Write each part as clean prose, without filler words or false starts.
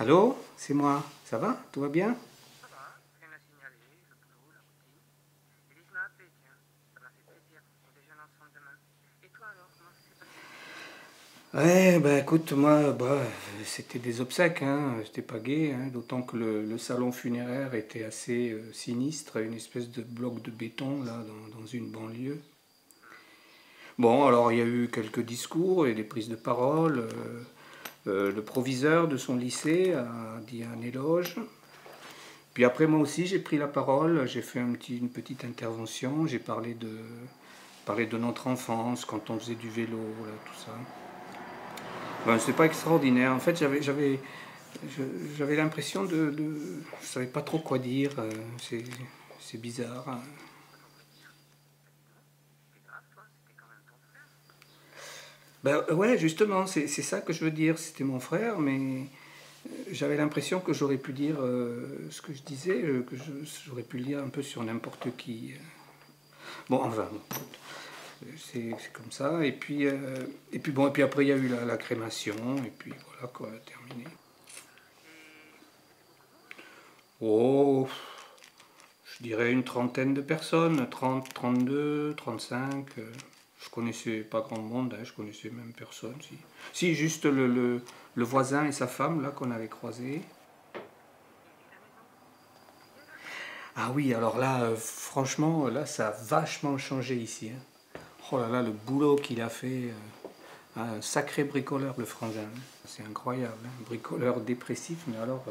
Allô, c'est moi. Ça va? Tout va bien? Ça va, rien à signaler, le boulot, la routine. Élise m'a appelé, tiens. Ça m'a fait plaisir. On déjeune ensemble demain. Et toi alors, comment ça s'est passé? Ouais, bah écoute, moi, c'était des obsèques, hein. C'était pas gai, hein. D'autant que le salon funéraire était assez sinistre, une espèce de bloc de béton là, dans une banlieue. Bon, alors il y a eu quelques discours et des prises de parole. Le proviseur de son lycée a dit un éloge. Puis après, moi aussi, j'ai pris la parole, j'ai fait une petite intervention, j'ai parlé de notre enfance, quand on faisait du vélo, là, tout ça. Ben, c'est pas extraordinaire. En fait, j'avais l'impression je savais pas trop quoi dire. C'est bizarre, hein. Comment on peut dire? Bah dis donc, c'est grave toi, c'était quand même ton frère. Ben ouais, justement, c'est ça que je veux dire. C'était mon frère, mais j'avais l'impression que j'aurais pu dire ce que je disais, j'aurais pu le dire un peu sur n'importe qui. Bon, enfin, bon, c'est comme ça. Et puis bon, et puis après il y a eu la crémation, et puis voilà quoi, terminé. Et il y avait beaucoup de monde? Oh, je dirais une trentaine de personnes, 30, 32, 35. Je connaissais pas grand monde, hein, je connaissais même personne. Si, si juste le voisin et sa femme là qu'on avait croisés. Et la maison? C'est bien là? Ah oui, alors là, franchement, là, ça a vachement changé ici, hein. Oh là là, le boulot qu'il a fait. Un sacré bricoleur, le frangin, hein. C'est incroyable, hein. Un bricoleur dépressif, mais alors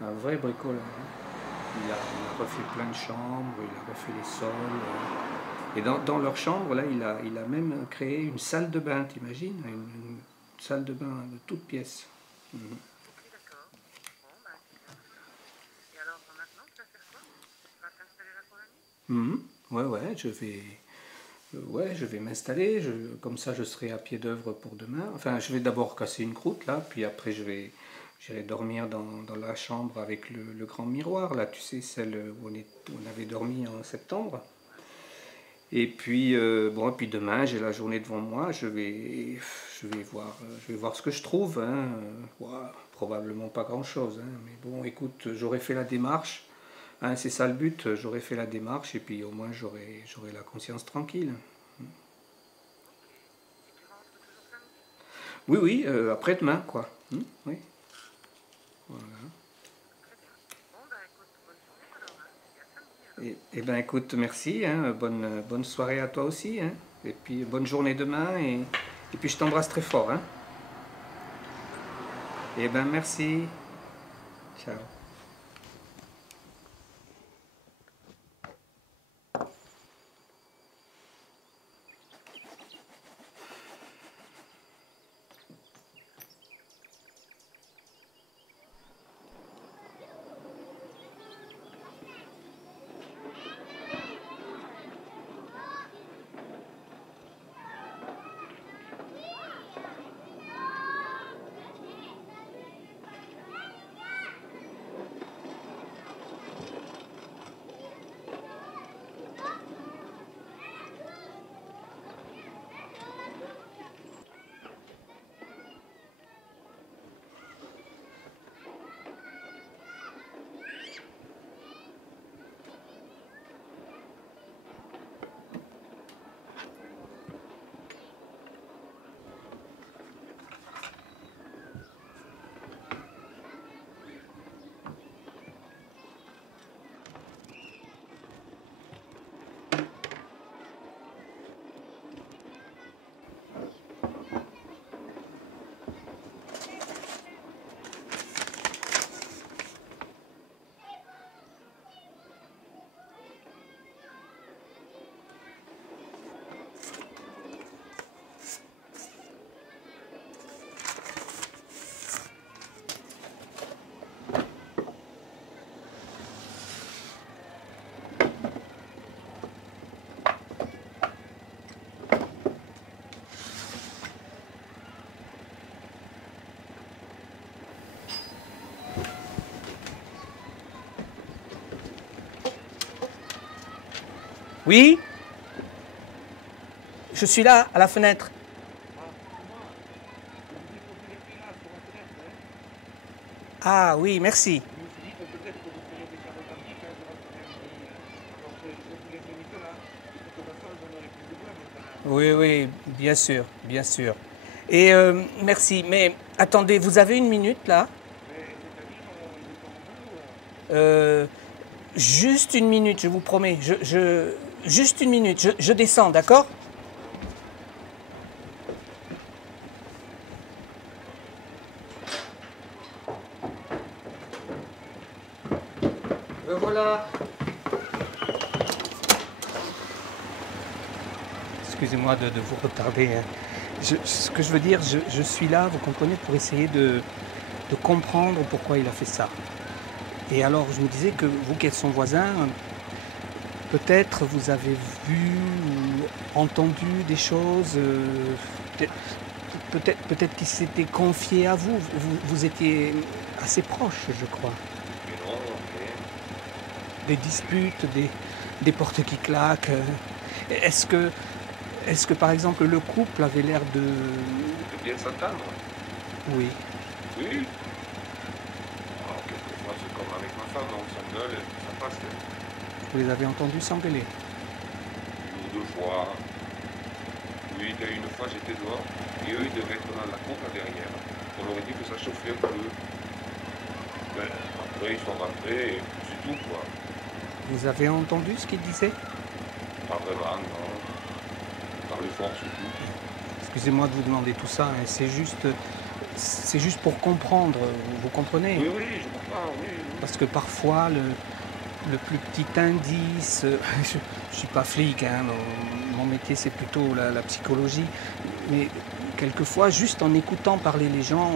un vrai bricoleur, hein. Il a refait plein de chambres, il a refait les sols. Et dans leur chambre, là, il a même créé une salle de bain, t'imagines? Une salle de bain de toutes pièces. Mhm. Ok, d'accord. Bon, bah c'est bien tout ça. Et alors maintenant, tu vas faire quoi? Tu vas t'installer là pour la nuit? Mhm. Ouais, ouais, je vais m'installer. Comme ça, je serai à pied d'œuvre pour demain. Enfin, je vais d'abord casser une croûte, là, puis après, j'irai dormir dans la chambre avec le grand miroir, là, tu sais, celle où on avait dormi en septembre. Ouais. Et puis, bon, et puis demain, j'ai la journée devant moi, je vais voir ce que je trouve, hein. Ouah, probablement pas grand-chose, hein, mais bon, écoute, j'aurais fait la démarche, hein, c'est ça le but, j'aurais fait la démarche, et puis au moins j'aurai la conscience tranquille. Ok. Et tu rentres toujours samedi? Oui, oui, après-demain, quoi. Oui, voilà. Très bien. Bon, bah écoute, bonne journée alors, hein. Et à samedi alors. Et ben écoute, merci, hein, bonne soirée à toi aussi, hein, et puis bonne journée demain, et puis je t'embrasse très fort, hein. Toi aussi, hein. Et ben merci, ciao. Oui, je suis là, à la fenêtre. Ah oui, merci. Je me suis dit que peut-être que vous serez déjà reparti quand je rentrerai en pays. Alors je vous laisse limite là. De toute façon, j'en aurai plus de vous maintenant. Oui, oui, bien sûr, bien sûr. Et merci. Mais attendez, vous avez une minute là? Mais c'est-à-dire, il est pour vous. Euh, Juste une minute, je vous promets. Juste une minute, je descends, d'accord? Voilà. Excusez-moi de vous retarder, hein. Ce que je veux dire, je suis là, vous comprenez, pour essayer de comprendre pourquoi il a fait ça. Et alors, je me disais que vous qui êtes son voisin, peut-être vous avez vu ou entendu des choses, peut-être peut-être qu'il s'était confié à vous. Vous étiez assez proches, je crois. Mais non, mais Des disputes, des portes qui claquent. Est-ce que, est-ce que par exemple le couple avait l'air de... de bien s'entendre. Oui. Oui. Alors, quelquefois, c'est comme avec ma femme, on s'engueule, ça passe. Vous les avez entendus s'engueuler. Une ou deux fois. Oui, une fois, j'étais dehors, et eux, ils devaient être dans la cour là derrière. On leur a dit que ça chauffait un peu. Ben, après, ils sont rentrés, et c'est tout, quoi. Vous avez entendu ce qu'il disait? Pas vraiment, non. Par les forces, c'est tout. Excusez-moi de vous demander tout ça, hein. C'est juste pour comprendre, vous comprenez? Oui, oui, je comprends, oui, oui. Parce que parfois, le plus petit indice, je ne suis pas flic, hein, mon métier c'est plutôt la psychologie, mais quelquefois, juste en écoutant parler les gens,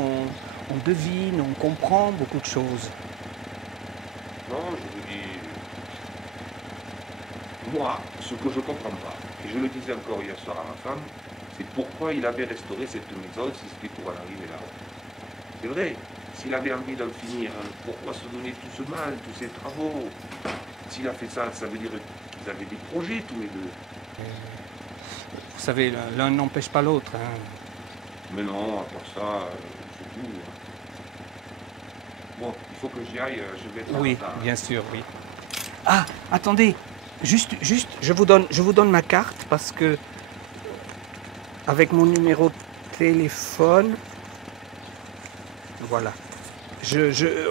on devine, on comprend beaucoup de choses. Non, je vous dis, moi, ce que je comprends pas, et je le disais encore hier soir à ma femme, c'est pourquoi il avait restauré cette maison si c'était pour en arriver là. C'est vrai, s'il avait envie d'en finir, pourquoi se donner tout ce mal, tous ces travaux? S'il a fait ça, ça veut dire qu'ils avaient des projets tous les deux. Vous savez, l'un n'empêche pas l'autre, hein. Mais non, à part ça, c'est tout. Bon, il faut que j'y aille, je vais être en Oui, retard. bien sûr, oui. Ah, attendez, juste, je vous donne ma carte parce que avec mon numéro de téléphone, voilà.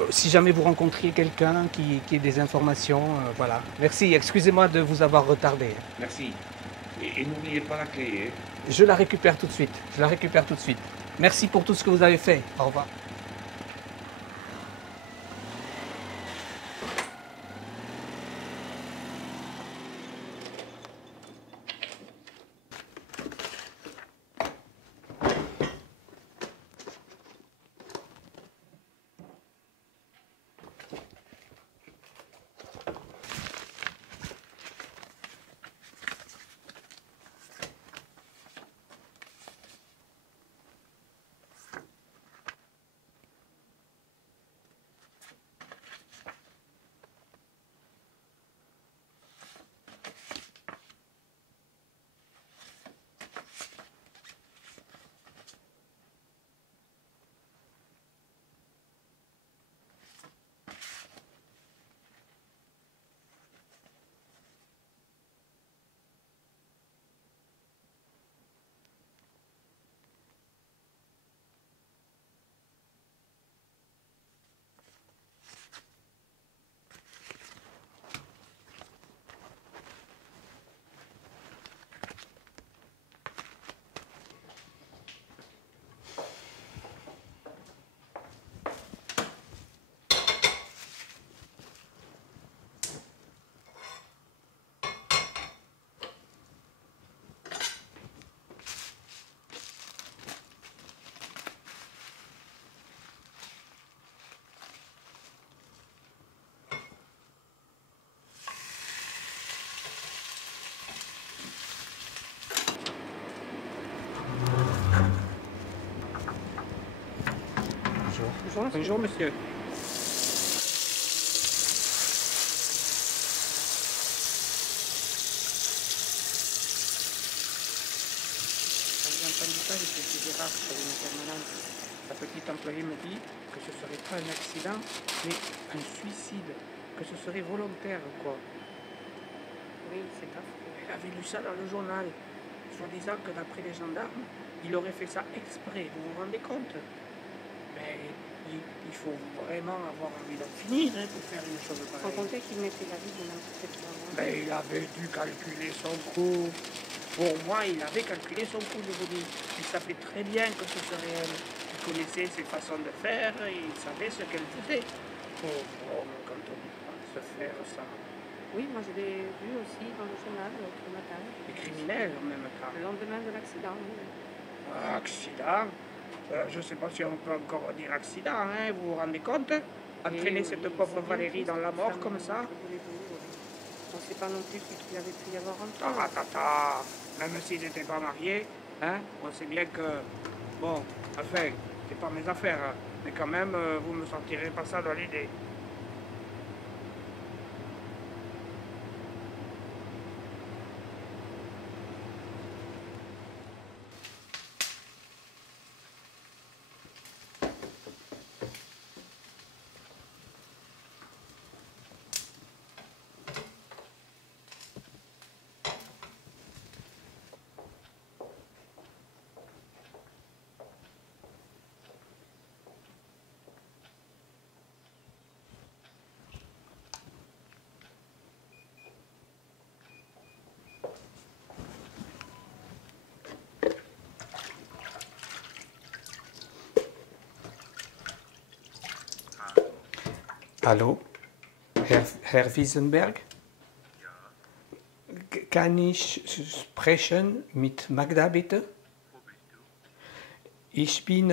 Si jamais vous rencontriez quelqu'un qui ait des informations, voilà. Merci, excusez-moi de vous avoir retardé. Merci. Et n'oubliez pas la clé, hein. Je la récupère tout de suite. Je la récupère tout de suite. Merci pour tout ce que vous avez fait. Au revoir. Bonjour. Bonjour, monsieur. Quand j'ai entendu ça, je me suis dit, rare sur une permanence. La petite employée me dit que ce serait pas un accident, mais un suicide, que ce serait volontaire, quoi. Oui, c'est affreux. Elle avait lu ça dans le journal, soi-disant que d'après les gendarmes, il aurait fait ça exprès, vous vous rendez compte? Mais il faut vraiment avoir envie d'en finir pour faire une chose Sans pareille. compter qu'il mettait la vie de n'importe qui. Mais il avait dû calculer son coût. Pour moi, il avait calculé son coût, je vous dis. Il savait très bien que ce serait elle. Il connaissait ses façons de faire, et il savait ce qu'elle faisait. Pauvre homme, quand on pense faire ça. Oui, moi je l'ai vu aussi dans le journal l'autre matin. Les criminels, en même temps. Le lendemain de l'accident. Oui. Accident? Je ne sais pas si on peut encore dire accident, hein, vous vous rendez compte? Entraîner cette pauvre Valérie dans la mort comme ça? On ne sait pas non plus ce qu'il avait pu y avoir entre eux. Ah, tata, même s'ils n'étaient pas mariés, hein, on sait bien que, bon, enfin, c'est pas mes affaires, hein, mais quand même, vous me sentirez pas ça dans l'idée. Hallo, Herr Wiesenberg? Kann ich sprechen mit Magda, bitte? Ich bin,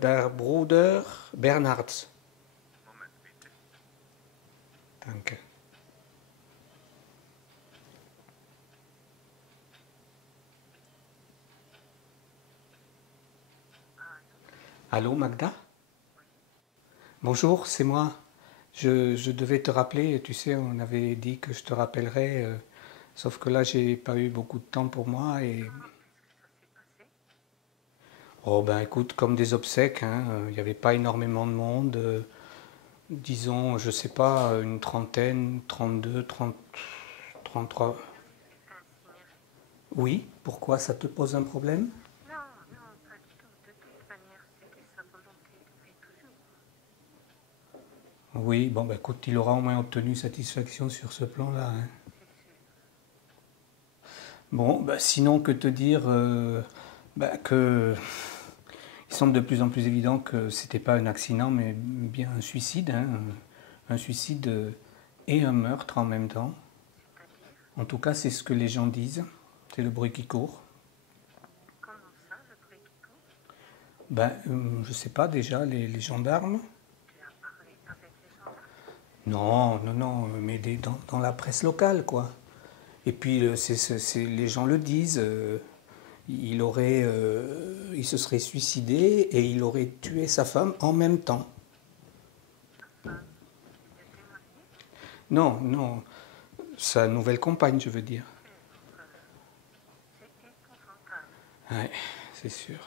der Bruder Bernhards. Danke. Allô, Magda? Bonjour, c'est moi. Je devais te rappeler, tu sais, on avait dit que je te rappellerais, sauf que là, j'ai pas eu beaucoup de temps pour moi et... Oh ben écoute, comme des obsèques, hein, il n'y avait pas énormément de monde, disons, je sais pas, une trentaine, 32, 30, 33. Oui, pourquoi ça te pose un problème? Non, non, pas du tout. De toute manière, c'était sa volonté depuis toujours. Oui, bon ben écoute, il aura au moins obtenu satisfaction sur ce plan-là, hein. Bon, ben, sinon que te dire ben, que il semble de plus en plus évident que c'était pas un accident, mais bien un suicide, hein, un suicide et un meurtre en même temps. En tout cas, c'est ce que les gens disent. C'est le bruit qui court. Comment ça, le bruit qui court? Ben, je sais pas déjà, les gendarmes. Tu as parlé avec les gendarmes? Non, non, non, mais dans la presse locale, quoi. Et puis, les gens le disent. Il se serait suicidé et il aurait tué sa femme en même temps. Ils étaient mariés? Non, non, sa nouvelle compagne, je veux dire. C'est épouvantable. Ouais, c'est sûr.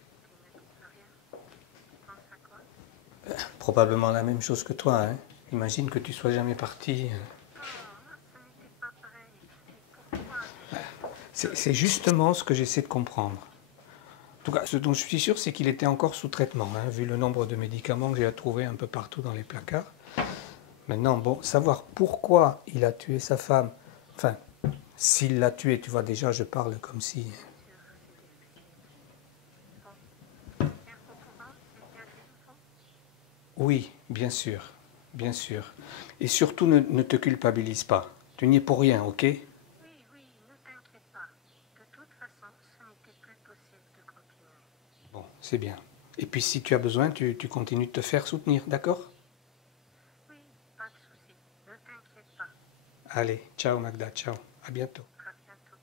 Tu ne dis plus rien. Tu penses à quoi? Probablement la même chose que toi, hein. Imagine que tu sois jamais parti. Non, ce n'était pas pareil. Et pourquoi? C'est justement ce que j'essaie de comprendre. En tout cas, ce dont je suis sûr, c'est qu'il était encore sous traitement, hein, vu le nombre de médicaments que j'ai à trouver un peu partout dans les placards. Maintenant, bon, savoir pourquoi il a tué sa femme, enfin, s'il l'a tué, tu vois, déjà, je parle comme si... Bien au courant, c'est bien des enfants? Oui, bien sûr, bien sûr. Et surtout, ne te culpabilise pas. Tu n'y es pour rien, ok? Oui, oui, ne t'inquiète pas. De toute façon, ce n'était plus possible de continuer. Bon, c'est bien. Et puis, si tu as besoin, tu continues de te faire soutenir, d'accord? Oui, pas de souci. Ne t'inquiète pas. Allez, ciao Magda, ciao. À bientôt. À bientôt.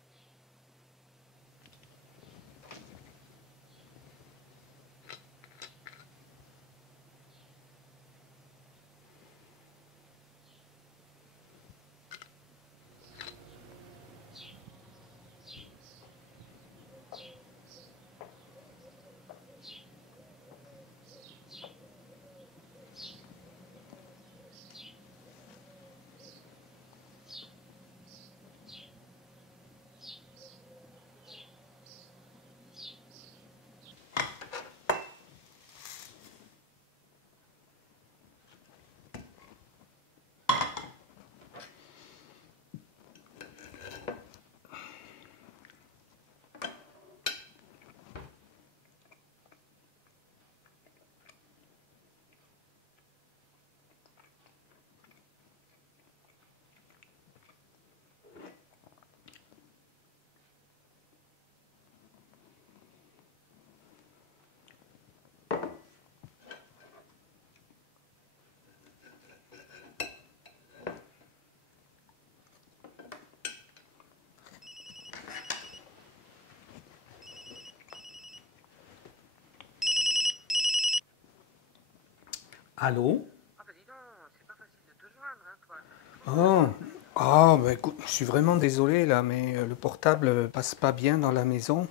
Allô? Ah bah dis donc, c'est pas facile de te joindre, hein, toi. Ça fait trop Oh, longtemps. bah écoute, je suis vraiment désolé là, mais le portable passe pas bien dans la maison.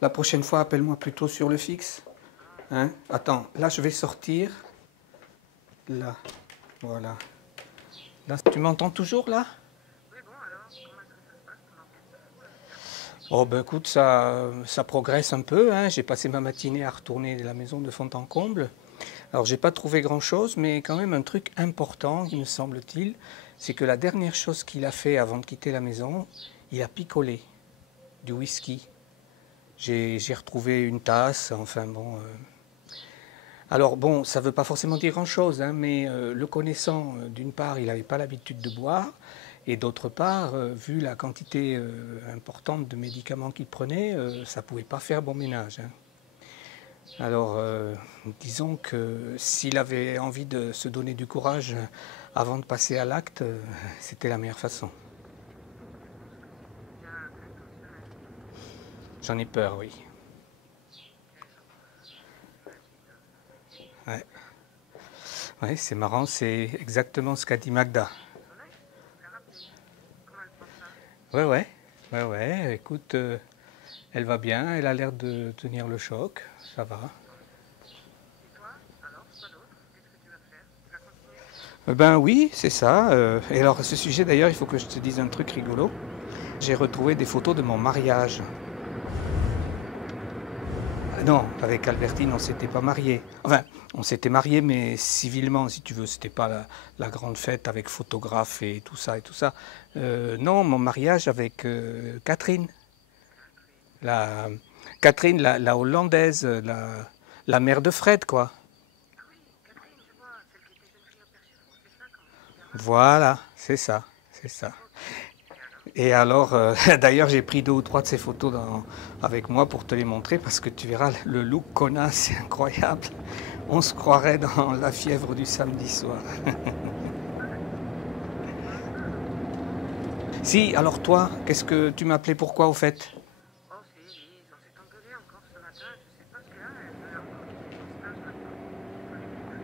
La prochaine fois, appelle-moi plutôt sur le fixe. Hein? Attends, là je vais sortir. Là, voilà. Là, tu m'entends toujours là? Oui, bon, alors, comment est-ce que ça se passe ton enquête de fou, là, depuis un petit bout, là? Oh ben écoute, ça progresse un peu, hein. J'ai passé ma matinée à retourner de la maison de fond en comble. Alors j'ai pas trouvé grand-chose, mais quand même un truc important, il me semble-t-il, c'est que la dernière chose qu'il a fait avant de quitter la maison, il a picolé du whisky. J'ai retrouvé une tasse, enfin bon. Alors bon, ça ne veut pas forcément dire grand-chose, hein, mais le connaissant, d'une part, il n'avait pas l'habitude de boire, et d'autre part, vu la quantité importante de médicaments qu'il prenait, ça ne pouvait pas faire bon ménage. Hein. Alors, disons que s'il avait envie de se donner du courage avant de passer à l'acte, c'était la meilleure façon. Bien intentionnel. J'en ai peur, oui. Ok, j'imagine. Ouais, ouais, c'est marrant, c'est exactement ce qu'a dit Magda. Soleil, tu me l'as rappelé. Comment elle prend ça? Ouais, écoute, elle va bien, elle a l'air de tenir le choc, ça va. Tant mieux. Et toi, alors, quoi d'autre? Qu'est-ce que tu vas faire? Tu vas continuer? Ben oui, c'est ça. Et alors, à ce sujet, d'ailleurs, il faut que je te dise un truc rigolo. J'ai retrouvé des photos de mon mariage. Non, avec Albertine, on s'était pas mariés. Enfin, on s'était mariés, mais civilement, si tu veux. C'était pas la grande fête avec photographe et tout ça et tout ça. Non, mon mariage avec Catherine. Catherine. La, Catherine, la hollandaise, la mère de Fred, quoi. Ah oui, Catherine, je vois, celle qui était jeune fille au Père Chiffon, c'est ça, comme on dit super rapide. Voilà, c'est ça, c'est ça. Ok. Et alors? Et alors, d'ailleurs, j'ai pris 2 ou 3 de ces photos avec moi pour te les montrer parce que tu verras le look qu'on a, c'est incroyable. On se croirait dans la fièvre du samedi soir. C'est pas ça, alors. Si, alors toi, qu'est-ce que tu m'appelais pourquoi au fait? Oh, c'est Élise, on s'est engueulé encore ce matin, je sais pas ce qu'elle a, elle veut encore quitter son stage maintenant. C'est pas génial.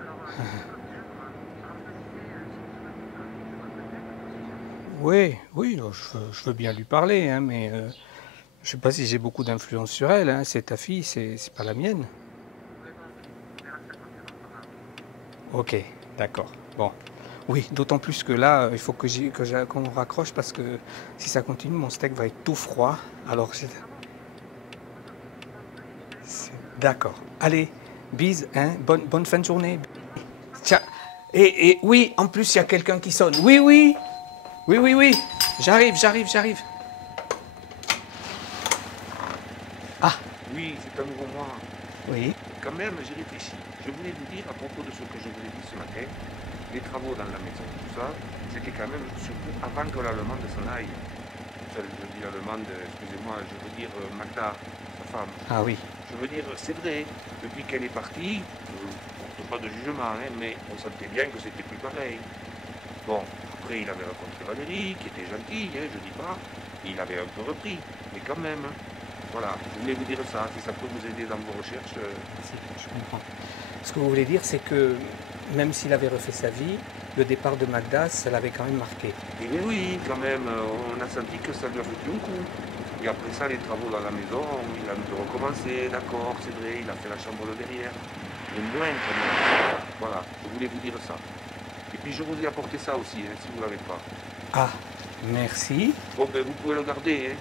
Alors, tu sais comme j'aime, moi. Alors, je me disais, si tu veux lui parler une fois peut-être, on sait jamais. Oui, je veux bien lui parler, hein, mais je sais pas si j'ai beaucoup d'influence sur elle. Hein, c'est ta fille, c'est pas la mienne. Oui, bon, on verra ça quand tu rentreras, ok? Ok, d'accord. Bon. Oui, d'autant plus que là, il faut qu'on raccroche parce que si ça continue, mon steak va être tout froid. Alors, Ah bon? Bon, allez, je te laisse sortir alors. d'accord. Allez, bise, hein, bonne fin de journée. Bisous, bisous, Tiens, papa. et oui, en plus, il y a quelqu'un qui sonne. Oui. J'arrive. Ah, Oui, c'est à nouveau moi. oui, Quand même, j'y réfléchis. Je voulais vous dire, à propos de ce que je vous ai dit ce matin, les travaux dans la maison, tout ça, c'était quand même surtout avant que l'Allemande s'en aille. Enfin, je dis l'Allemande, excusez-moi, je veux dire Magda, sa femme. ah oui. Je veux dire, c'est vrai, depuis qu'elle est partie, je ne porte pas de jugement, hein, mais on sentait bien que c'était plus pareil. Bon, après il avait rencontré Valérie, qui était gentille, hein, je dis pas, et il avait un peu repris, mais quand même. Voilà, je voulais vous dire ça, si ça peut vous aider dans vos recherches. Si, je comprends. Ce que vous voulez dire, c'est que même s'il avait refait sa vie, le départ de Magda, ça l'avait quand même marqué. Eh bien oui, quand même, on a senti que ça lui a fait un coup. Et après ça, les travaux dans la maison, il a un peu recommencé, d'accord, c'est vrai, il a fait la chambre de derrière. Mais moins quand même. Voilà, je voulais vous dire ça. Et puis je vous ai apporté ça aussi, hein, si vous ne l'avez pas. Ah, merci. Bon, ben vous pouvez le garder, hein.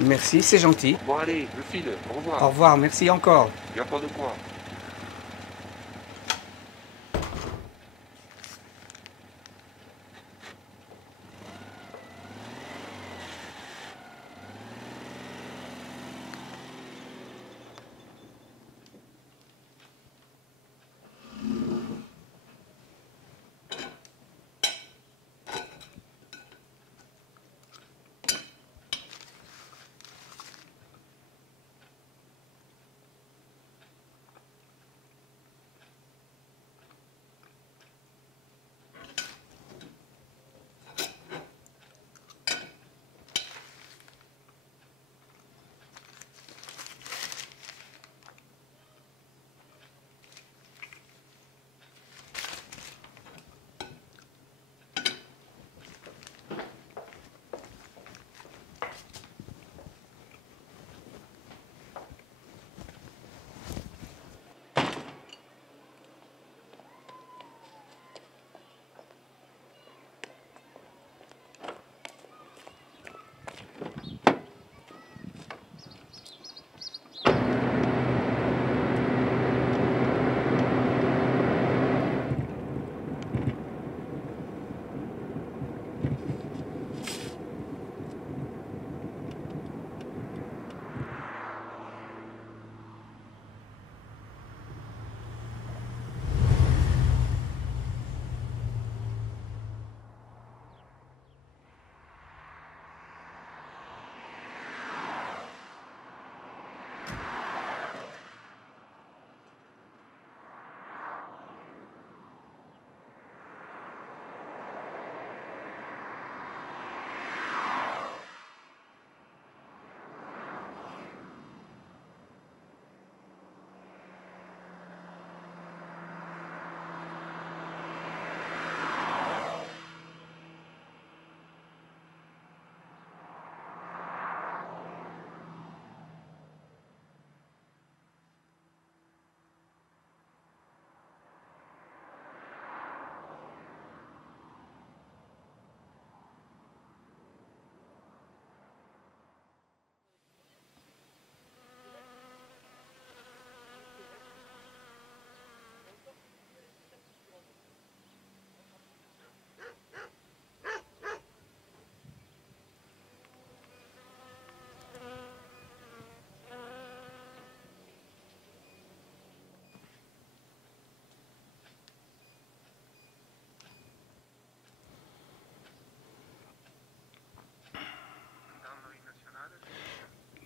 Merci, c'est gentil. Bon, allez, je file, au revoir. Au revoir, merci encore. Il n'y a pas de quoi.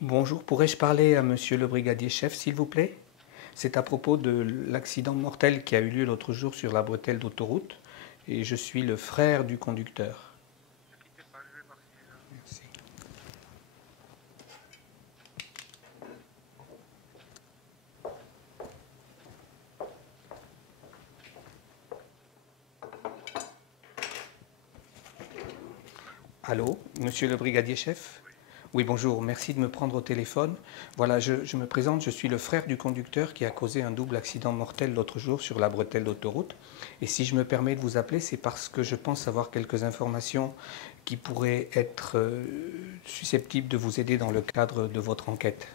Bonjour, pourrais-je parler à monsieur le brigadier chef, s'il vous plaît? C'est à propos de l'accident mortel qui a eu lieu l'autre jour sur la bretelle d'autoroute, et je suis le frère du conducteur. Merci. Allô, monsieur le brigadier chef? Oui, bonjour, merci de me prendre au téléphone. Voilà, je me présente, je suis le frère du conducteur qui a causé un double accident mortel l'autre jour sur la bretelle d'autoroute. Et si je me permets de vous appeler, c'est parce que je pense avoir quelques informations qui pourraient être susceptibles de vous aider dans le cadre de votre enquête.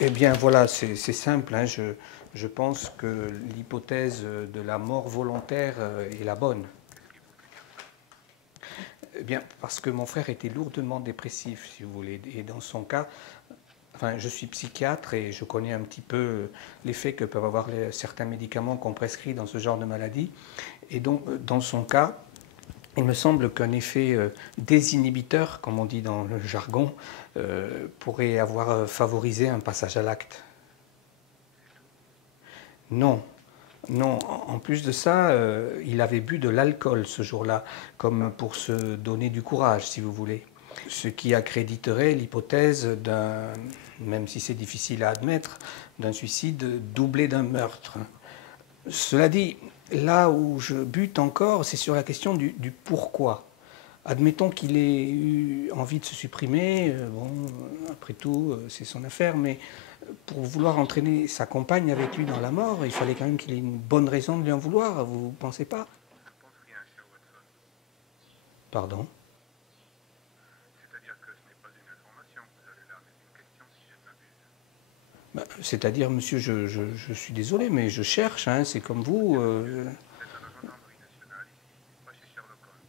Eh bien, voilà, c'est simple, hein, je pense que l'hypothèse de la mort volontaire est la bonne. Eh bien, parce que mon frère était lourdement dépressif, si vous voulez. Et dans son cas, enfin, je suis psychiatre et je connais un petit peu l'effet que peuvent avoir certains médicaments qu'on prescrit dans ce genre de maladie. Et donc, dans son cas, il me semble qu'un effet désinhibiteur, comme on dit dans le jargon, pourrait avoir favorisé un passage à l'acte. Non. Non, en plus de ça, il avait bu de l'alcool ce jour-là, comme pour se donner du courage, si vous voulez. Ce qui accréditerait l'hypothèse d'un, même si c'est difficile à admettre, d'un suicide doublé d'un meurtre. Cela dit, là où je bute encore, c'est sur la question du pourquoi. Admettons qu'il ait eu envie de se supprimer, bon, après tout, c'est son affaire, mais pour vouloir entraîner sa compagne avec lui dans la mort, il fallait quand même qu'il ait une bonne raison de lui en vouloir, vous ne pensez pas? Je ne pense rien, cher Watson. Pardon? C'est-à-dire que ce n'est pas une information que vous avez là, mais une question, si je ne m'abuse. C'est-à-dire, monsieur, je suis désolé, mais je cherche, hein, c'est comme vous. Vous êtes à la gendarmerie nationale ici, pas chez Sherlock Holmes.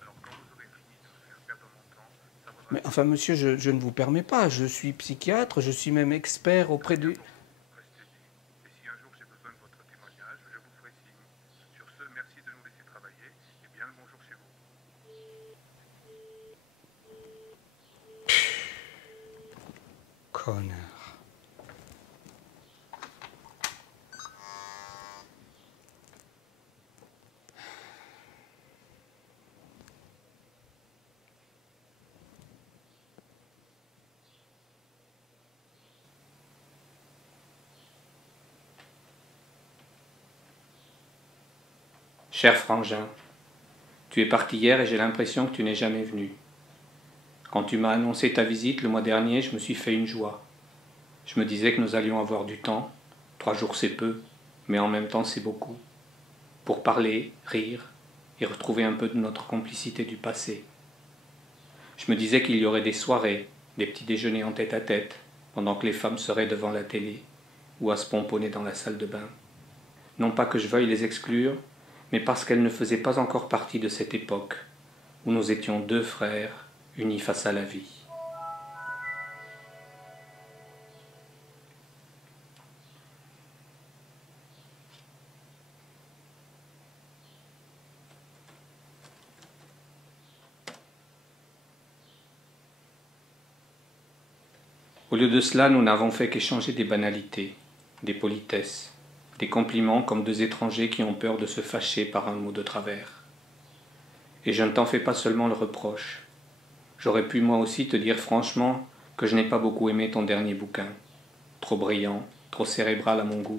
Alors quand vous aurez fini de me faire perdre mon temps, ça vaudra... Mais enfin, monsieur, je ne vous permets pas, je suis psychiatre, je suis même expert auprès du... Restez-y. Et si un jour j'ai besoin de votre témoignage, je vous ferai signe. Sur ce, merci de nous laisser travailler, et bien le bonjour chez vous. Connard. Cher frangin, tu es parti hier et j'ai l'impression que tu n'es jamais venu. Quand tu m'as annoncé ta visite le mois dernier, je me suis fait une joie. Je me disais que nous allions avoir du temps. 3 jours c'est peu, mais en même temps c'est beaucoup. Pour parler, rire et retrouver un peu de notre complicité du passé. Je me disais qu'il y aurait des soirées, des petits déjeuners en tête-à-tête, pendant que les femmes seraient devant la télé ou à se pomponner dans la salle de bain. Non pas que je veuille les exclure, mais parce qu'elles ne faisaient pas encore partie de cette époque où nous étions 2 frères unis face à la vie. Au lieu de cela, nous n'avons fait qu'échanger des banalités, des politesses, des compliments comme 2 étrangers qui ont peur de se fâcher par un mot de travers. Et je ne t'en fais pas seulement le reproche. J'aurais pu moi aussi te dire franchement que je n'ai pas beaucoup aimé ton dernier bouquin. Trop brillant, trop cérébral à mon goût.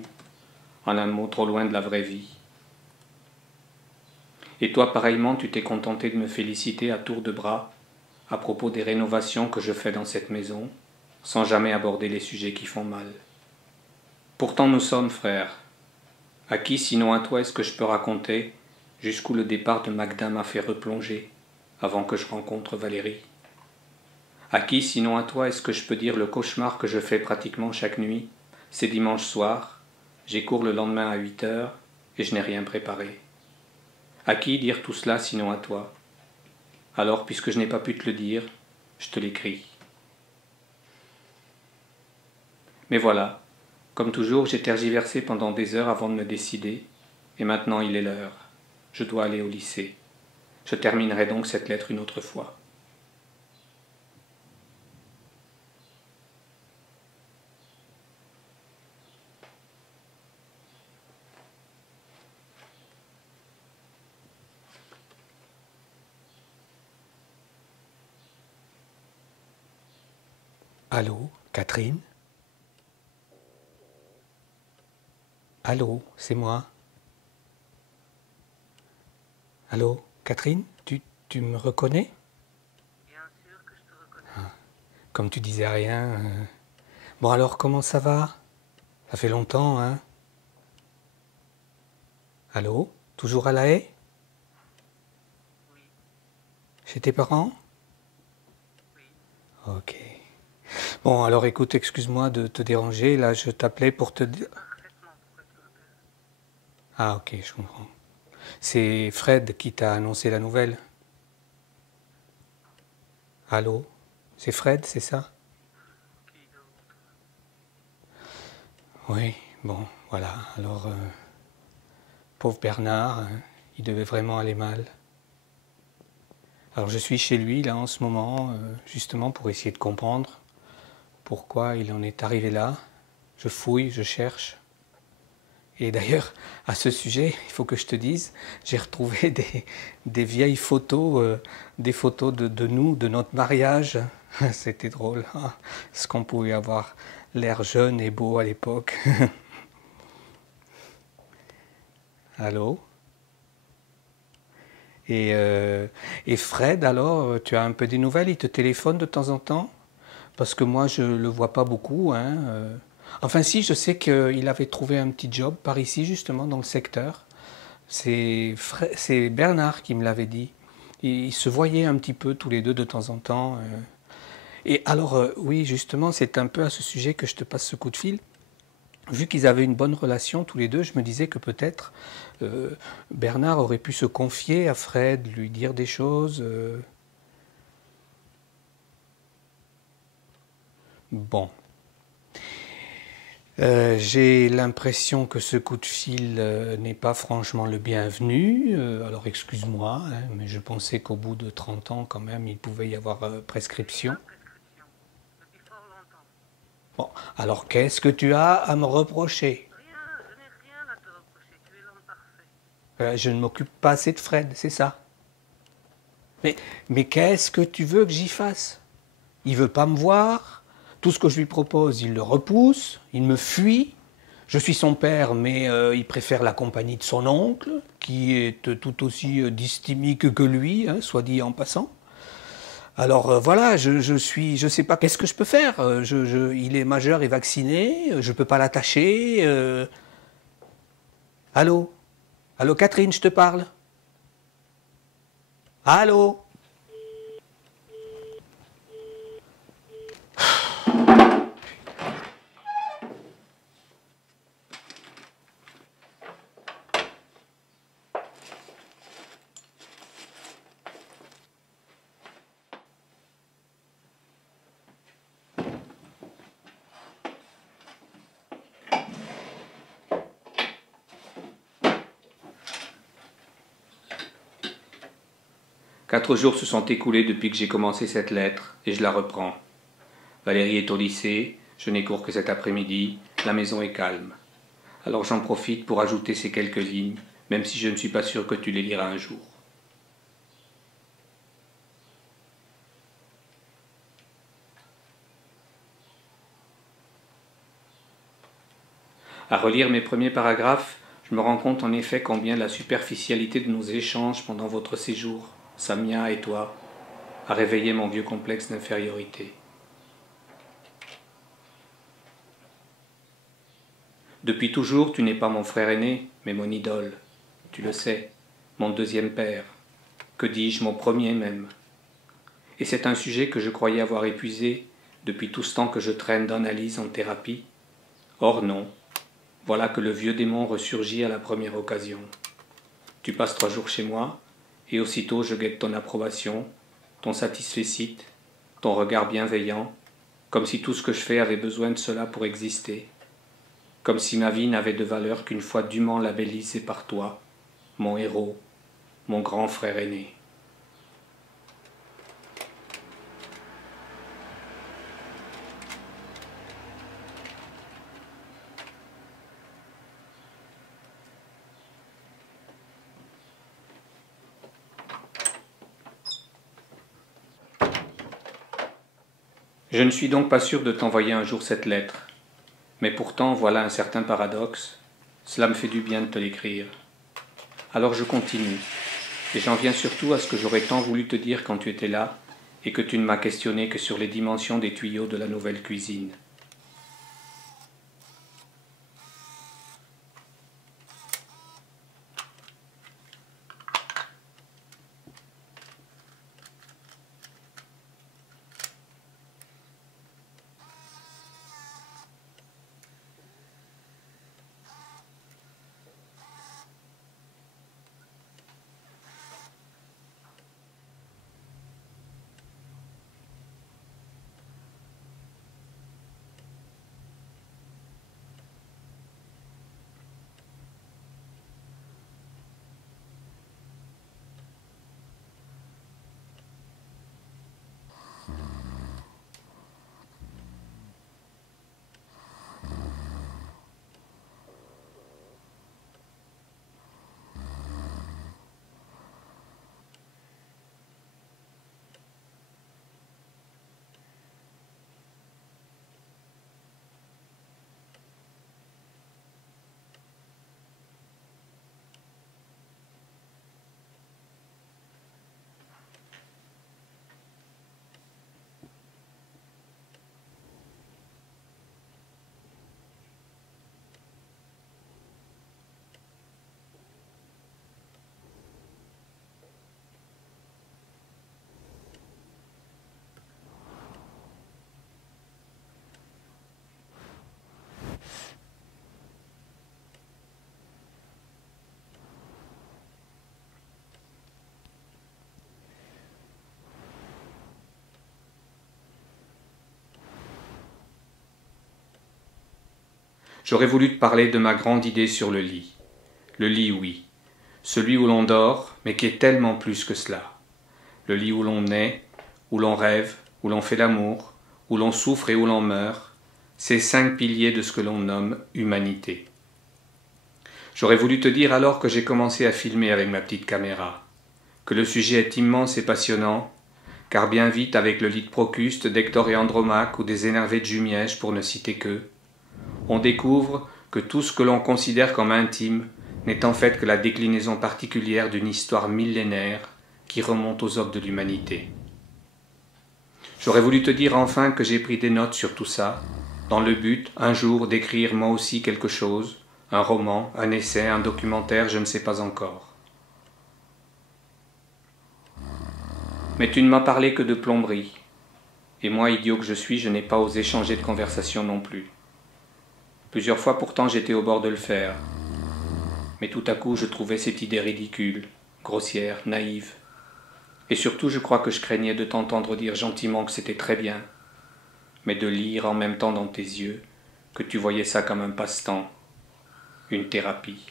En un mot, trop loin de la vraie vie. Et toi, pareillement, tu t'es contenté de me féliciter à tour de bras à propos des rénovations que je fais dans cette maison, sans jamais aborder les sujets qui font mal. Pourtant nous sommes frères. À qui sinon à toi est-ce que je peux raconter jusqu'où le départ de Magda m'a fait replonger avant que je rencontre Valérie? À qui sinon à toi est-ce que je peux dire le cauchemar que je fais pratiquement chaque nuit? C'est dimanche soir, j'ai cours le lendemain à 8 heures et je n'ai rien préparé. À qui dire tout cela sinon à toi? Alors, puisque je n'ai pas pu te le dire, je te l'écris. Mais voilà, comme toujours, j'ai tergiversé pendant des heures avant de me décider, et maintenant il est l'heure. Je dois aller au lycée. Je terminerai donc cette lettre une autre fois. Allô, Catherine? Allô, c'est moi. Allô, Catherine? Tu me reconnais? Bien sûr que je te reconnais. Comme tu disais rien. Bon alors, comment ça va? Ça fait longtemps, hein? Allô? Toujours à La Haye? Oui, Chez tes parents? oui. Ok. Bon, alors écoute, excuse-moi de te déranger. Là, je t'appelais pour te dire... Parfaitement pourquoi tu m'appelles. Ah, ok, je comprends. C'est Fred qui t'a annoncé la nouvelle. Allô? C'est Fred, c'est ça? Qui d'autre? Oui, bon, voilà. Alors, pauvre Bernard, hein, il devait vraiment aller mal. Alors, je suis chez lui, là, en ce moment, justement pour essayer de comprendre pourquoi il en est arrivé là. Je fouille, je cherche. Et d'ailleurs, à ce sujet, il faut que je te dise, j'ai retrouvé des vieilles photos, des photos de nous, de notre mariage. C'était drôle, hein, ce qu'on pouvait avoir l'air jeune et beau à l'époque. Allô? Et Fred, alors, tu as un peu des nouvelles? Il te téléphone de temps en temps? Parce que moi, je ne le vois pas beaucoup, hein. Enfin, si, je sais qu'il avait trouvé un petit job par ici, justement, dans le secteur. C'est Bernard qui me l'avait dit. Ils se voyaient un petit peu tous les deux de temps en temps. Et alors, oui, justement, c'est un peu à ce sujet que je te passe ce coup de fil. Vu qu'ils avaient une bonne relation tous les deux, je me disais que peut-être Bernard aurait pu se confier à Fred, lui dire des choses. Bon. J'ai l'impression que ce coup de fil n'est pas franchement le bienvenu. Alors excuse-moi, hein, mais je pensais qu'au bout de 30 ans, quand même, il pouvait y avoir prescription. Pas de prescription. Depuis fort longtemps. Bon, alors qu'est-ce que tu as à me reprocher? Rien, je n'ai rien à te reprocher. Tu es l'homme parfait. Je ne m'occupe pas assez de Fred, c'est ça. Mais, mais qu'est-ce que tu veux que j'y fasse? Il veut pas me voir. Tout ce que je lui propose, il le repousse, il me fuit. Je suis son père, mais il préfère la compagnie de son oncle, qui est tout aussi dysthymique que lui, hein, soit dit en passant. Alors voilà, je sais pas qu'est-ce que je peux faire. Il est majeur et vacciné, je peux pas l'attacher. Allô? Allô, Catherine, je te parle. Allô? 4 jours se sont écoulés depuis que j'ai commencé cette lettre, et je la reprends. Valérie est au lycée, je n'ai cours que cet après-midi, la maison est calme. Alors j'en profite pour ajouter ces quelques lignes, même si je ne suis pas sûr que tu les liras un jour. À relire mes premiers paragraphes, je me rends compte en effet combien la superficialité de nos échanges pendant votre séjour, Samia et toi, a réveillé mon vieux complexe d'infériorité. Depuis toujours, tu n'es pas mon frère aîné, mais mon idole. Tu le sais, mon deuxième père. Que dis-je, mon premier même. Et c'est un sujet que je croyais avoir épuisé depuis tout ce temps que je traîne d'analyse en thérapie. Or non, voilà que le vieux démon ressurgit à la première occasion. Tu passes 3 jours chez moi, et aussitôt je guette ton approbation, ton satisfecit, ton regard bienveillant, comme si tout ce que je fais avait besoin de cela pour exister, comme si ma vie n'avait de valeur qu'une fois dûment labellisée par toi, mon héros, mon grand frère aîné. Je ne suis donc pas sûr de t'envoyer un jour cette lettre. Mais pourtant, voilà un certain paradoxe. Cela me fait du bien de te l'écrire. Alors je continue. Et j'en viens surtout à ce que j'aurais tant voulu te dire quand tu étais là, et que tu ne m'as questionné que sur les dimensions des tuyaux de la nouvelle cuisine. J'aurais voulu te parler de ma grande idée sur le lit. Le lit, oui. Celui où l'on dort, mais qui est tellement plus que cela. Le lit où l'on naît, où l'on rêve, où l'on fait l'amour, où l'on souffre et où l'on meurt, ces 5 piliers de ce que l'on nomme humanité. J'aurais voulu te dire alors que j'ai commencé à filmer avec ma petite caméra, que le sujet est immense et passionnant, car bien vite avec le lit de Procuste, d'Hector et Andromaque ou des énervés de Jumièges pour ne citer qu'eux, on découvre que tout ce que l'on considère comme intime n'est en fait que la déclinaison particulière d'une histoire millénaire qui remonte aux aubes de l'humanité. J'aurais voulu te dire enfin que j'ai pris des notes sur tout ça, dans le but, un jour, d'écrire moi aussi quelque chose, un roman, un essai, un documentaire, je ne sais pas encore. Mais tu ne m'as parlé que de plomberie, et moi, idiot que je suis, je n'ai pas osé changer de conversation non plus. Plusieurs fois pourtant j'étais au bord de le faire, mais tout à coup je trouvais cette idée ridicule, grossière, naïve. Et surtout je crois que je craignais de t'entendre dire gentiment que c'était très bien, mais de lire en même temps dans tes yeux que tu voyais ça comme un passe-temps, une thérapie.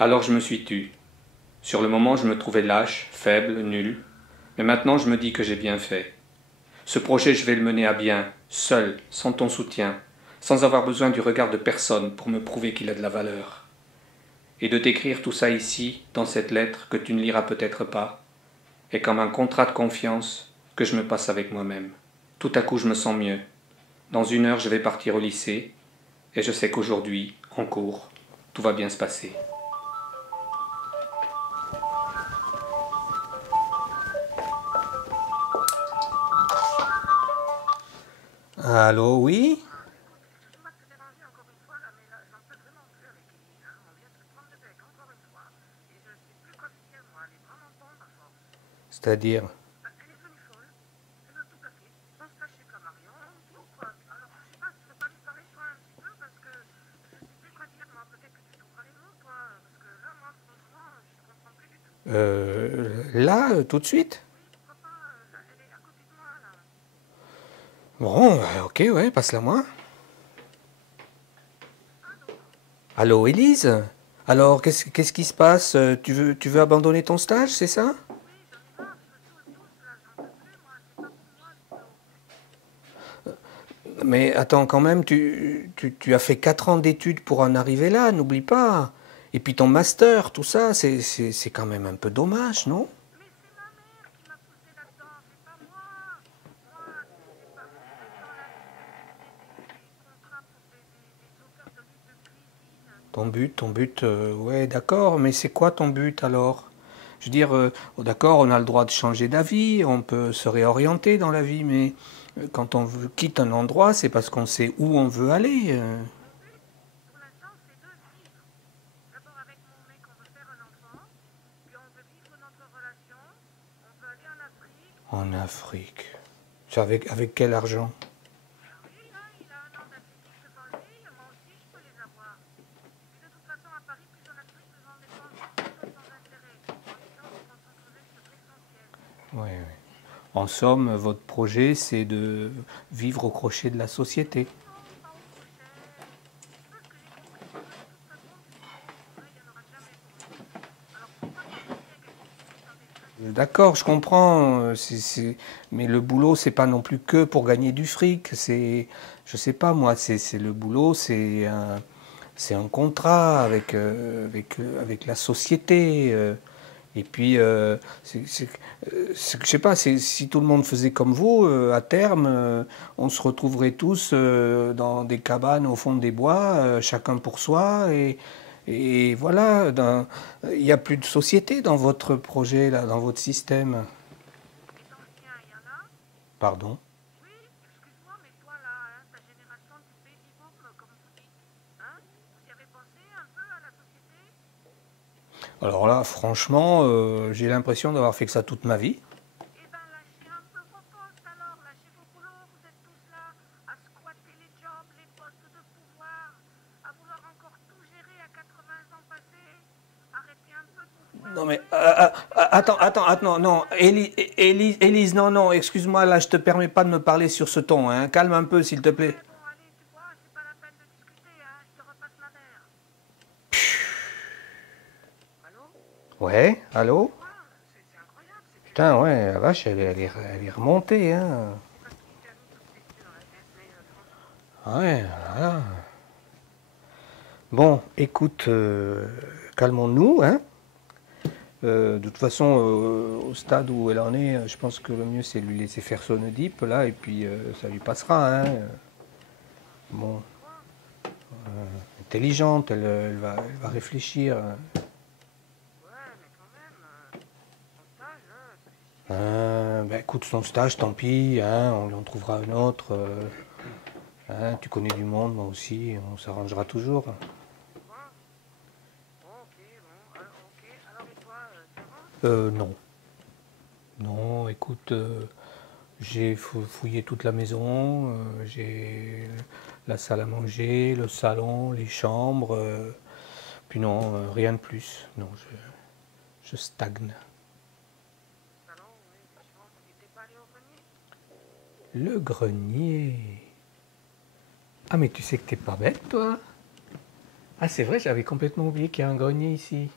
Alors je me suis tu. Sur le moment je me trouvais lâche, faible, nul, mais maintenant je me dis que j'ai bien fait. Ce projet, je vais le mener à bien, seul, sans ton soutien, sans avoir besoin du regard de personne pour me prouver qu'il a de la valeur. Et de t'écrire tout ça ici, dans cette lettre que tu ne liras peut-être pas, est comme un contrat de confiance que je me passe avec moi-même. Tout à coup, je me sens mieux. Dans 1 heure, je vais partir au lycée, et je sais qu'aujourd'hui, en cours, tout va bien se passer. Allô, oui? Excuse-moi de te déranger encore une fois, là, mais là, j'en peux vraiment plus avec Elise. Hein. On vient de se prendre le bec encore une fois. Et je suis plus comme hier, moi. Elle est vraiment bonne, à force. C'est-à-dire? Elle est devenue folle. Elle veut tout plaquer. Sans se cacher comme Marion, tout quoi. Alors, je sais pas, tu veux pas lui parler, toi, un petit peu? Parce que je sais plus quoi dire, moi. Peut-être que tu trouveras les mots, toi. Parce que là, moi, franchement, je comprends plus du tout. Là, tout de suite? Oui, pourquoi pas? Elle est à côté de moi, là. Bon, ok, ouais, passe-la moi. Allô, Élise? Alors, qu'est-ce qui se passe? Tu veux abandonner ton stage, c'est ça? Mais attends, quand même, tu as fait 4 ans d'études pour en arriver là, n'oublie pas. Et puis ton master, tout ça, c'est quand même un peu dommage, non? Mais c'est ma mère qui m'a poussé là-dedans. ton but, ouais, d'accord, mais c'est quoi ton but alors? Je veux dire, d'accord, on a le droit de changer d'avis, on peut se réorienter dans la vie, mais quand quitte un endroit, c'est parce qu'on sait où on veut aller. Pour l'instant, c'est de vivre. D'abord, avec mon mec, on veut faire un enfant, puis on veut vivre notre relation, on veut aller en Afrique. En Afrique. C'est avec quel argent? Ah oui, là, il a un an d'athlétique devant lui, moi aussi, je peux les avoir. Puis de toute façon, à Paris, plus on a de trucs, plus on dépense sans intérêt. En même temps, on se concentrerait sur l'essentiel. Oui, oui. En somme, votre projet, c'est de vivre au crochet de la société. Non, pas au crochet. Parce que j'ai compris que de toute façon, du boulot, il n'y en aura jamais pour nous. Alors pourquoi continuer à gagner des sous dans des trucs? D'accord, je comprends. Mais le boulot, c'est pas non plus que pour gagner du fric. Je sais pas moi, c'est le boulot, c'est un contrat avec la société. Et puis, je sais pas, si tout le monde faisait comme vous, à terme, on se retrouverait tous dans des cabanes au fond des bois, chacun pour soi, et voilà, il n'y a plus de société dans votre projet, là, dans votre système. Et dans le sien, il y en a? Pardon? Oui, excuse-moi, mais toi là, hein, ta génération du baby boom, comme vous dites, hein, vous y avez pensé un peu à la société? Alors là, franchement, j'ai l'impression d'avoir fait que ça toute ma vie. Eh ben lâchez un peu vos postes alors, lâchez vos boulots, vous êtes tous là à squatter les jobs, les postes de pouvoir, à vouloir encore tout gérer à 80 ans passés. Arrêtez un peu de vous Non mais foutre. attends, non, Élise, non, non, excuse-moi, là, je te permets pas de me parler sur ce ton, hein. Calme un peu, s'il te plaît. Bon, allez, tu vois, c'est pas la peine de discuter, hein, je te repasse ma mère. Allô? Ouais, allô? Quoi? C'est incroyable, c'est Putain, ouais, la vache, elle est remontée, hein. presque qui a mis toutes les yeux dans la tête, mais franchement. Ouais, voilà. Bon, écoute, calmons-nous, hein. De toute façon, au stade où elle en est, je pense que le mieux c'est de lui laisser faire son Oedipe, là, et puis ça lui passera, hein. Bon, intelligente, elle va réfléchir. Ouais, mais quand même, son stage, ça suffit. Ben, écoute, son stage, tant pis, hein, on lui en trouvera un autre. Hein, tu connais du monde, moi aussi, on s'arrangera toujours. Quoi? Ok, bon, ok. Alors et toi, ça va? Non. Non, écoute, j'ai fouillé toute la maison, j'ai la salle à manger, le salon, les chambres, puis non, rien de plus. Non, je stagne. Salon, oui, les chambres, il était pas allé au grenier? Le grenier. Ah, mais tu sais que t'es pas bête, toi? Ah, c'est vrai, j'avais complètement oublié qu'il y a un grenier ici.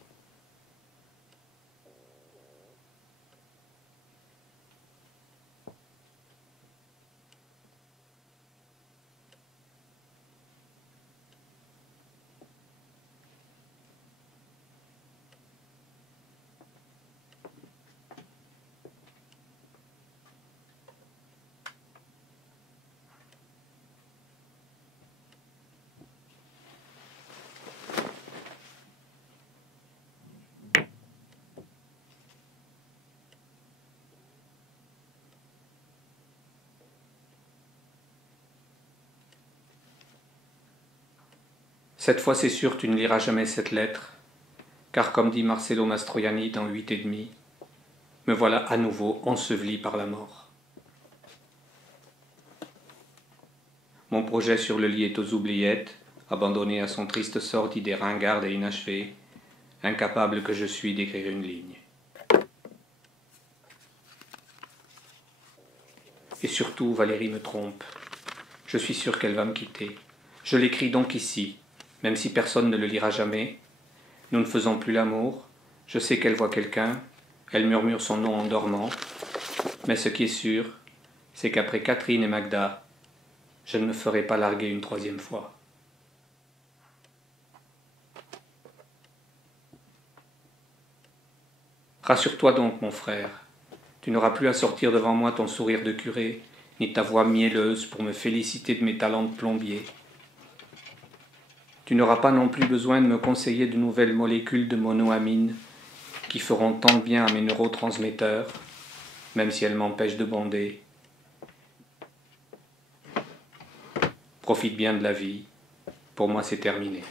Cette fois, c'est sûr, tu ne liras jamais cette lettre, car comme dit Marcello Mastroianni dans 8 et demi, me voilà à nouveau enseveli par la mort. Mon projet sur le lit est aux oubliettes, abandonné à son triste sort d'idées ringardes et inachevées, incapable que je suis d'écrire une ligne. Et surtout, Valérie me trompe. Je suis sûr qu'elle va me quitter. Je l'écris donc ici, même si personne ne le lira jamais. Nous ne faisons plus l'amour. Je sais qu'elle voit quelqu'un. Elle murmure son nom en dormant. Mais ce qui est sûr, c'est qu'après Catherine et Magda, je ne me ferai pas larguer une troisième fois. Rassure-toi donc, mon frère. Tu n'auras plus à sortir devant moi ton sourire de curé, ni ta voix mielleuse pour me féliciter de mes talents de plombier. Tu n'auras pas non plus besoin de me conseiller de nouvelles molécules de monoamine qui feront tant de bien à mes neurotransmetteurs, même si elles m'empêchent de bonder. Profite bien de la vie. Pour moi, c'est terminé.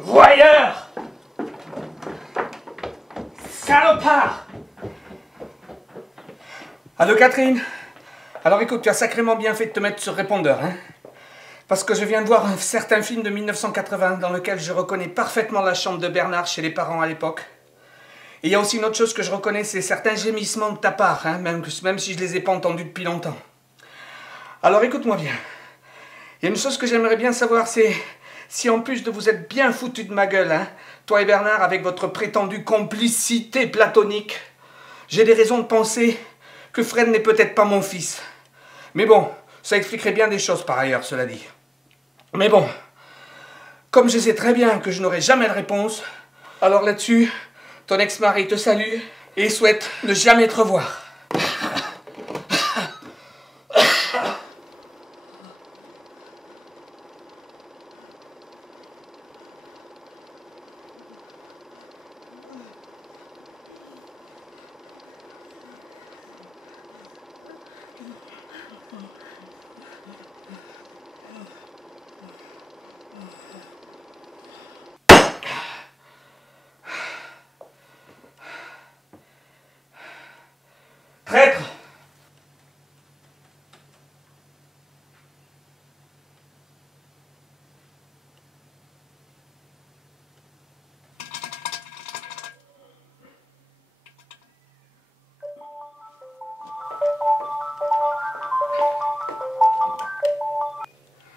Voyeur! Salopard! Allô Catherine? Alors écoute, tu as sacrément bien fait de te mettre sur répondeur, hein? Parce que je viens de voir un certain film de 1980 dans lequel je reconnais parfaitement la chambre de Bernard chez les parents à l'époque. Et il y a aussi une autre chose que je reconnais, c'est certains gémissements de ta part, hein, même si je les ai pas entendus depuis longtemps. Alors écoute-moi bien. Il y a une chose que j'aimerais bien savoir, c'est si en plus de vous être bien foutu de ma gueule, hein, toi et Bernard, avec votre prétendue complicité platonique, j'ai des raisons de penser que Fred n'est peut-être pas mon fils. Mais bon, ça expliquerait bien des choses par ailleurs, cela dit. Mais bon, comme je sais très bien que je n'aurai jamais de réponse, alors là-dessus, ton ex-mari te salue et souhaite ne jamais te revoir. Traître!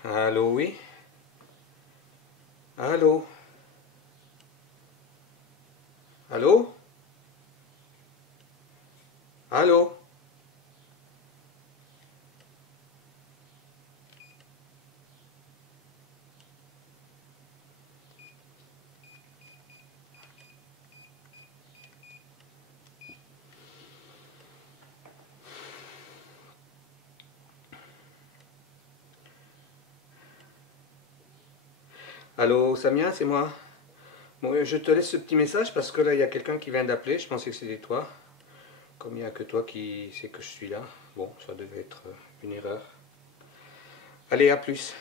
Allô, oui? Allô? Allô? Allô? Allô, Samia, c'est moi. Bon, je te laisse ce petit message parce que là, il y a quelqu'un qui vient d'appeler. Je pensais que c'était toi. Comme il n'y a que toi qui sais que je suis là. Bon, ça devait être une erreur. Allez, à plus.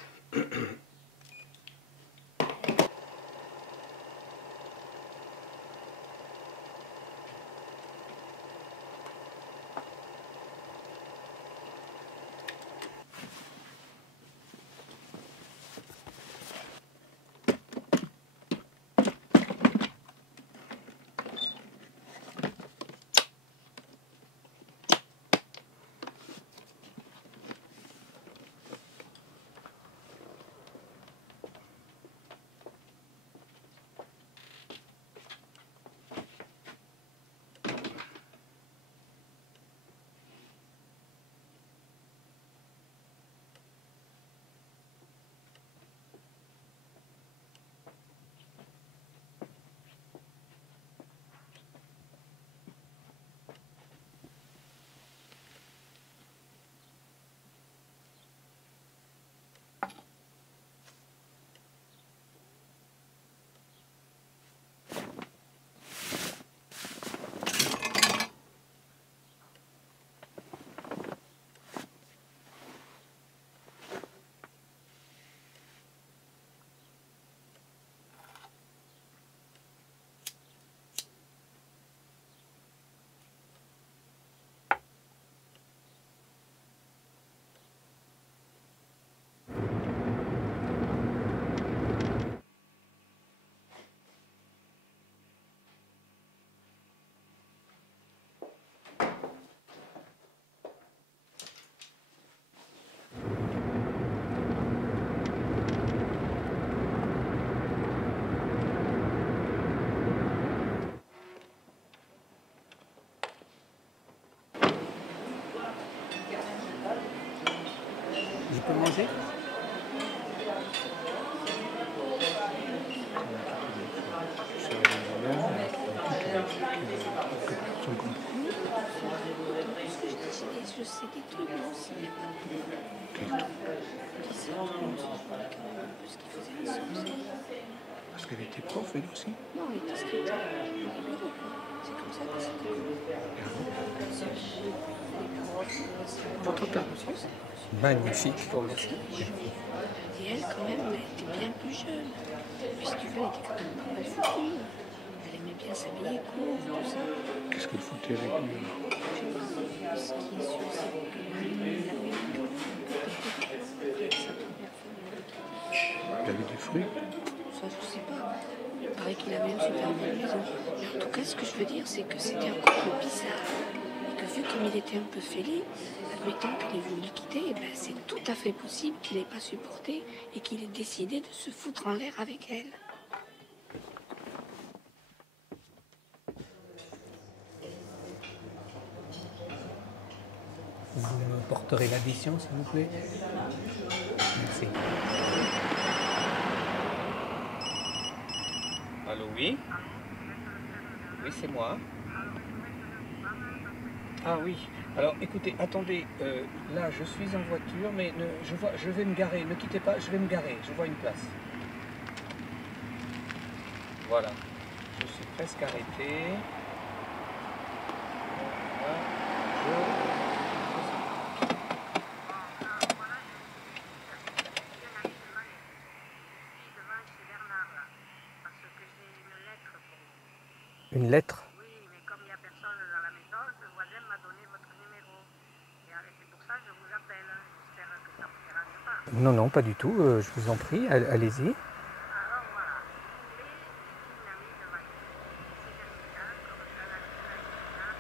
Je peux manger? Je sais des trucs, moi aussi. Quel truc? Je sais quand même un peu ce qu'il faisait ensemble. Parce qu'elle était prof, elle aussi? Non, elle était secrétaire au bureau, quoi. C'est comme ça que c'était connu. Votre table aussi? Magnifique, je vous remercie. Et elle, quand même, elle était bien plus jeune. Puis si tu veux, elle était quand même pas mal foutue. Elle aimait bien s'habiller court, tout ça. Qu'est-ce qu'elle foutait avec lui? Ce qui est sûr, c'est qu'elle avait une avec sa première femme. Elle avait des fruits? Ça, je sais pas. Il paraît qu'il avait une super belle maison. Mais en tout cas, ce que je veux dire, c'est que c'était un couple bizarre. Et que vu comme il était un peu fêlé, admettons qu'il ait voulu le quitter, eh ben, c'est tout à fait possible qu'il n'ait pas supporté et qu'il ait décidé de se foutre en l'air avec elle. Vous me porterez l'addition, s'il vous plaît? Merci. Allô, oui? Oui, c'est moi. Ah oui. Alors, écoutez, attendez. Là, je suis en voiture, mais je vais me garer. Ne quittez pas, je vais me garer. Je vois une place. Voilà. Je suis presque arrêté. Voilà. Une lettre? Oui, mais comme il n'y a personne dans la maison, le voisin m'a donné votre numéro. Et c'est pour ça que je vous appelle. J'espère que ça ne vous dérange pas. Non, non, pas du tout. Je vous en prie, allez-y. Alors voilà, si vous voulez, je suis une amie de Valérie. C'est amical, comme ça, la vie est amical.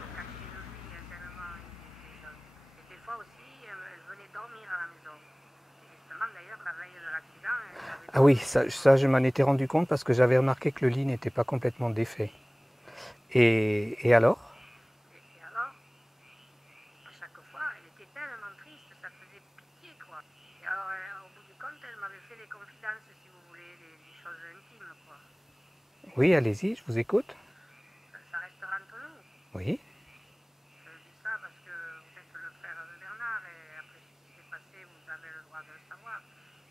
Se cacher de lui tellement il était jeune. Et des fois aussi, elle venait dormir à la maison. Et justement, d'ailleurs, la veille de l'accident, elle avait... Ah oui, ça je m'en étais rendu compte parce que j'avais remarqué que le lit n'était pas complètement défait. Et alors? Et alors, à chaque fois, elle était tellement triste, ça faisait pitié, quoi. Et alors, au bout du compte, elle m'avait fait des confidences, si vous voulez, des choses intimes, quoi. Oui, allez-y, je vous écoute. Ça restera entre nous. Oui. Je dis ça parce que vous êtes le frère de Bernard, et après ce qui s'est passé, vous avez le droit de le savoir.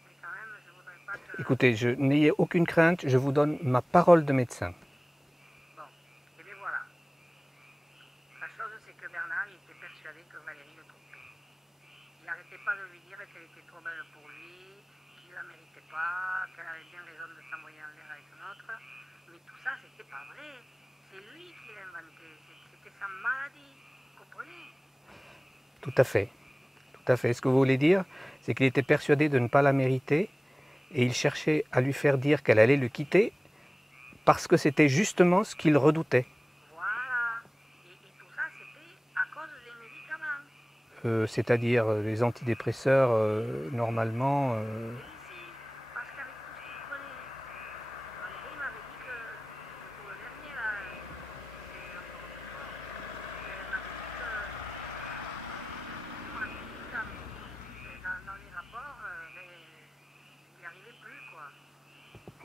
Mais quand même, je voudrais pas que... Écoutez, n'ayez aucune crainte, je vous donne ma parole de médecin. Bon, et bien voilà. La chose, c'est que Bernard, il était persuadé que Valérie le trompait. Il n'arrêtait pas de lui dire qu'elle était trop belle pour lui, qu'il la méritait pas, qu'elle avait bien raison de s'envoyer en l'air avec un autre. Mais tout ça, c'était pas vrai. C'est lui qui l'a inventé. C'était sa maladie. Vous comprenez? Tout à fait. Tout à fait. Ce que vous voulez dire, c'est qu'il était persuadé de ne pas la mériter et il cherchait à lui faire dire qu'elle allait le quitter parce que c'était justement ce qu'il redoutait. Voilà. Et tout ça, c'était à cause des médicaments. C'est-à-dire les antidépresseurs, normalement... C'est parce qu'avec tout ce qu'il prenait, Valérie m'avait dit que pour le dernier, là, c'est encore plus fort. Elle m'avait dit que moi, dans les rapports, il n'y arrivait plus, quoi.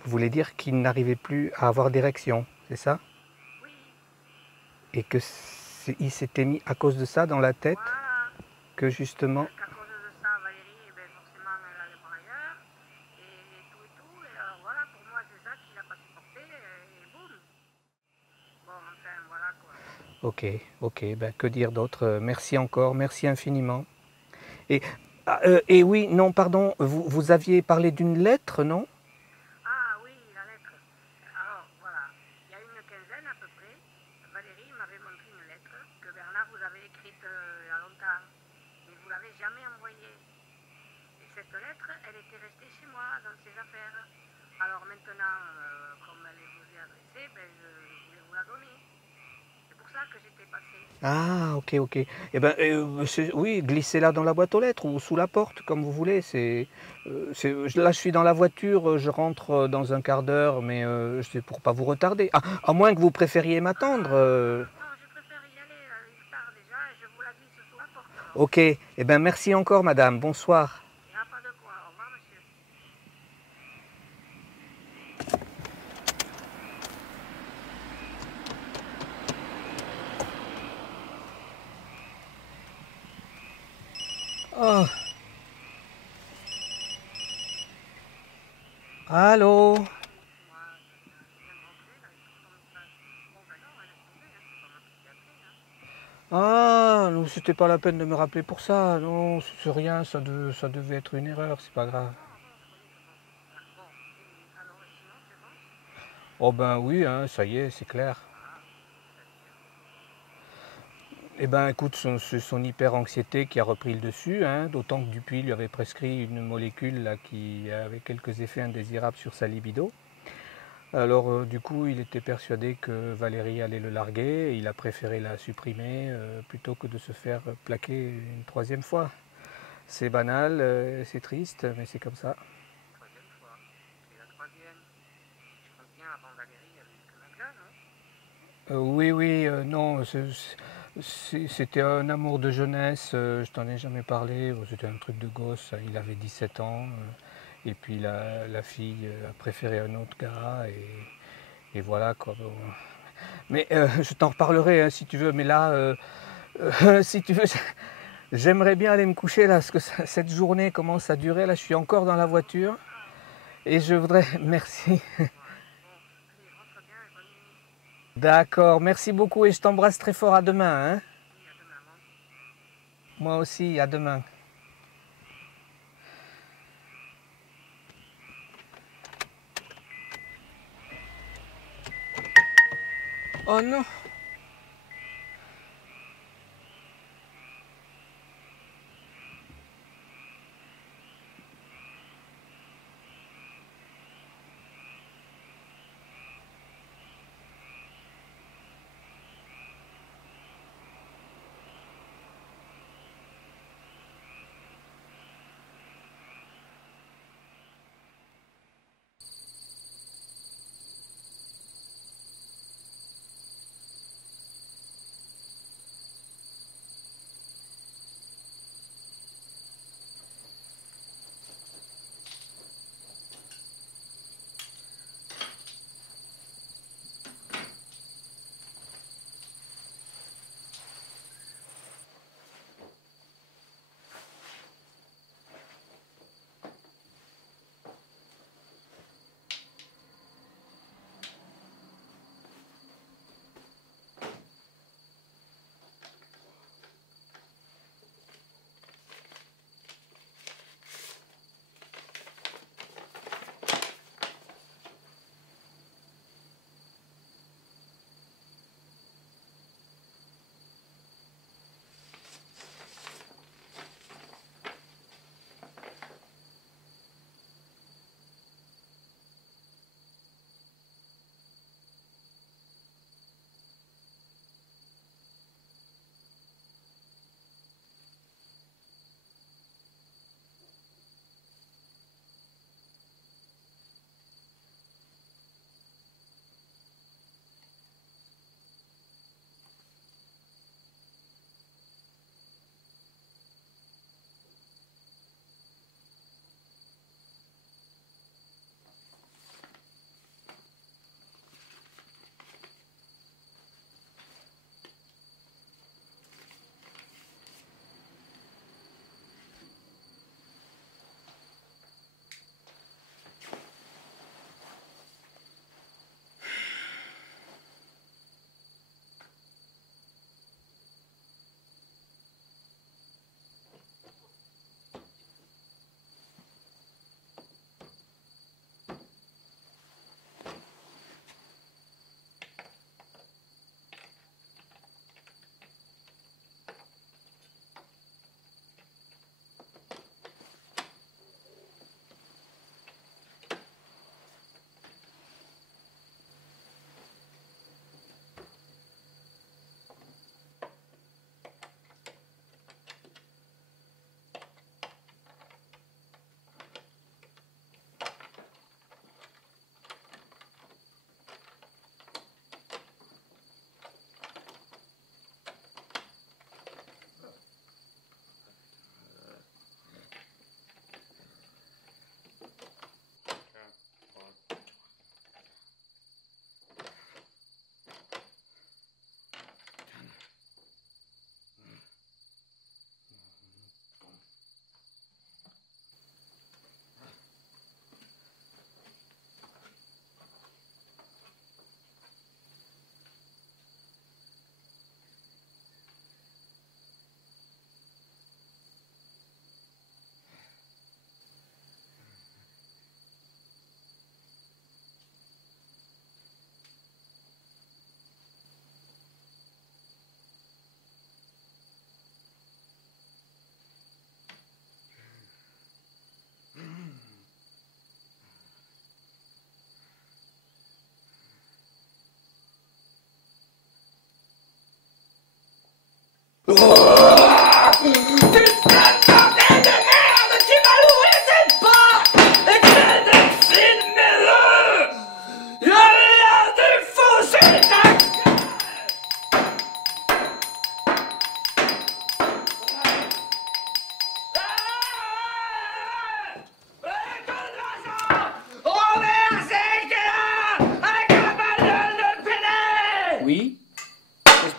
Vous voulez dire qu'il n'arrivait plus à avoir d'érection, c'est ça? Oui, Et que il s'était mis à cause de ça dans la tête voilà. que justement... Qu'à cause de ça, Valérie, ben, forcément, elle allait voir ailleurs. Et tout et tout. Et alors voilà, pour moi, c'est ça qu'il n'a pas supporté. Et boum. Bon, enfin, voilà, quoi. Ok, ok, ben, que dire d'autre? Merci encore, merci infiniment. Et, et oui, non, pardon, vous aviez parlé d'une lettre, non? Ah oui, la lettre. Alors, voilà. Il y a une quinzaine à peu près, Valérie m'avait montré une lettre que Bernard vous avait écrite il y a longtemps. Mais vous ne l'avez jamais envoyée. Et cette lettre, elle était restée chez moi, dans ses affaires. Alors maintenant, comme elle vous est adressée, ben, je voulais vous la donner. C'est pour ça que j'étais passée. Ah, ok, ok. Eh ben, oui, glissez-la dans la boîte aux lettres ou sous la porte, comme vous voulez. Là, je suis dans la voiture, je rentre dans un quart d'heure, mais c'est pour pas vous retarder. Ah, à moins que vous préfériez m'attendre. Non, je préfère y aller, il est tard déjà, et je vous la glisse Ok, eh ben merci encore madame, bonsoir. Il n'y a pas de quoi. Au revoir, monsieur. Oh. Allô? Moi, je viens de rentrer, là, et tout comme ça. Bon, ben non, laisse tomber, hein, c'est pas moi qui t'ai appelé, hein. Ah, non, c'était pas la peine de me rappeler pour ça. Non, c'est rien, ça devait être une erreur, c'est pas grave. Bon, bon, je croyais que bon. Ah, bon, et alors, et sinon, c'est bon? Oh ben oui, hein, ça y est, c'est clair. Ah, très bien. Eh ben écoute, c'est son hyper-anxiété qui a repris le dessus, hein, d'autant que Dupuis lui avait prescrit une molécule là, qui avait quelques effets indésirables sur sa libido. Alors du coup, il était persuadé que Valérie allait le larguer et il a préféré la supprimer plutôt que de se faire plaquer une troisième fois. C'est banal, c'est triste, mais c'est comme ça. Troisième fois. Et la troisième, si je compte bien, avant Valérie, il y avait eu que Magla, non? Oui, oui, non, c'était un amour de jeunesse, je t'en ai jamais parlé, c'était un truc de gosse, hein, il avait 17 ans, et puis la fille a préféré un autre gars, et voilà quoi. Bon. Mais je t'en reparlerai hein, si tu veux, mais là, si tu veux, j'aimerais bien aller me coucher là, parce que cette journée commence à durer, là je suis encore dans la voiture, Ah, ok. et je voudrais, merci, Ouais. Bon, allez, rentre bien et bonne nuit. d'accord, merci beaucoup et je t'embrasse très fort, à demain, hein. Oui, à demain, moi aussi. Moi aussi, à demain. Oh non!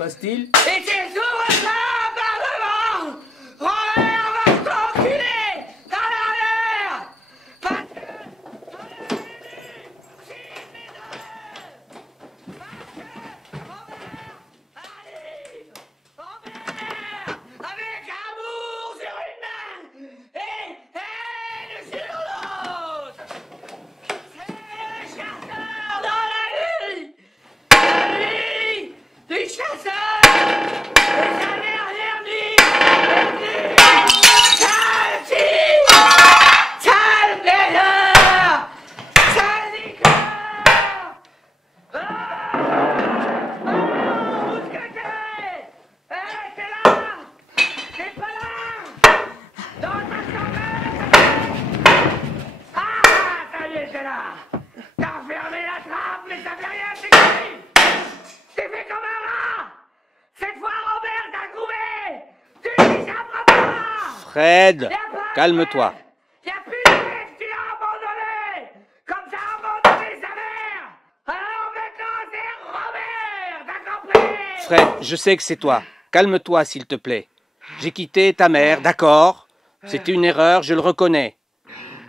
passe-t-il? Et tu s'ouvres ça par devant! Robert va t'enculer dans la mer! Parce que... Avec amour sur une main et haine sur l'autre! C'est le chasseur dans la nuit! La nuit du chasseur! Et sa dernière nuit! Sale fille! Sale meilleur! Sale liqueur! Ah! Où est-ce que t'es? T'es là! T'es pas là! Dans ta chambre! Ah! Ça y est, t'es là! T'as fermé la trappe, mais ça fait rien, c'est qui? T'es fait comme un rat! Cette fois, Robert t'a trouvé! Tu n'échapperas pas! Fred, Y'a pas de calme-toi. Fred. Y'a plus de Fred, tu l'as abandonné! Comme ça a abandonné sa mère! Alors maintenant, c'est Robert! T'as compris? Fred, je sais que c'est toi. Calme-toi, s'il te plaît. J'ai quitté ta mère, d'accord? C'était une erreur, je le reconnais.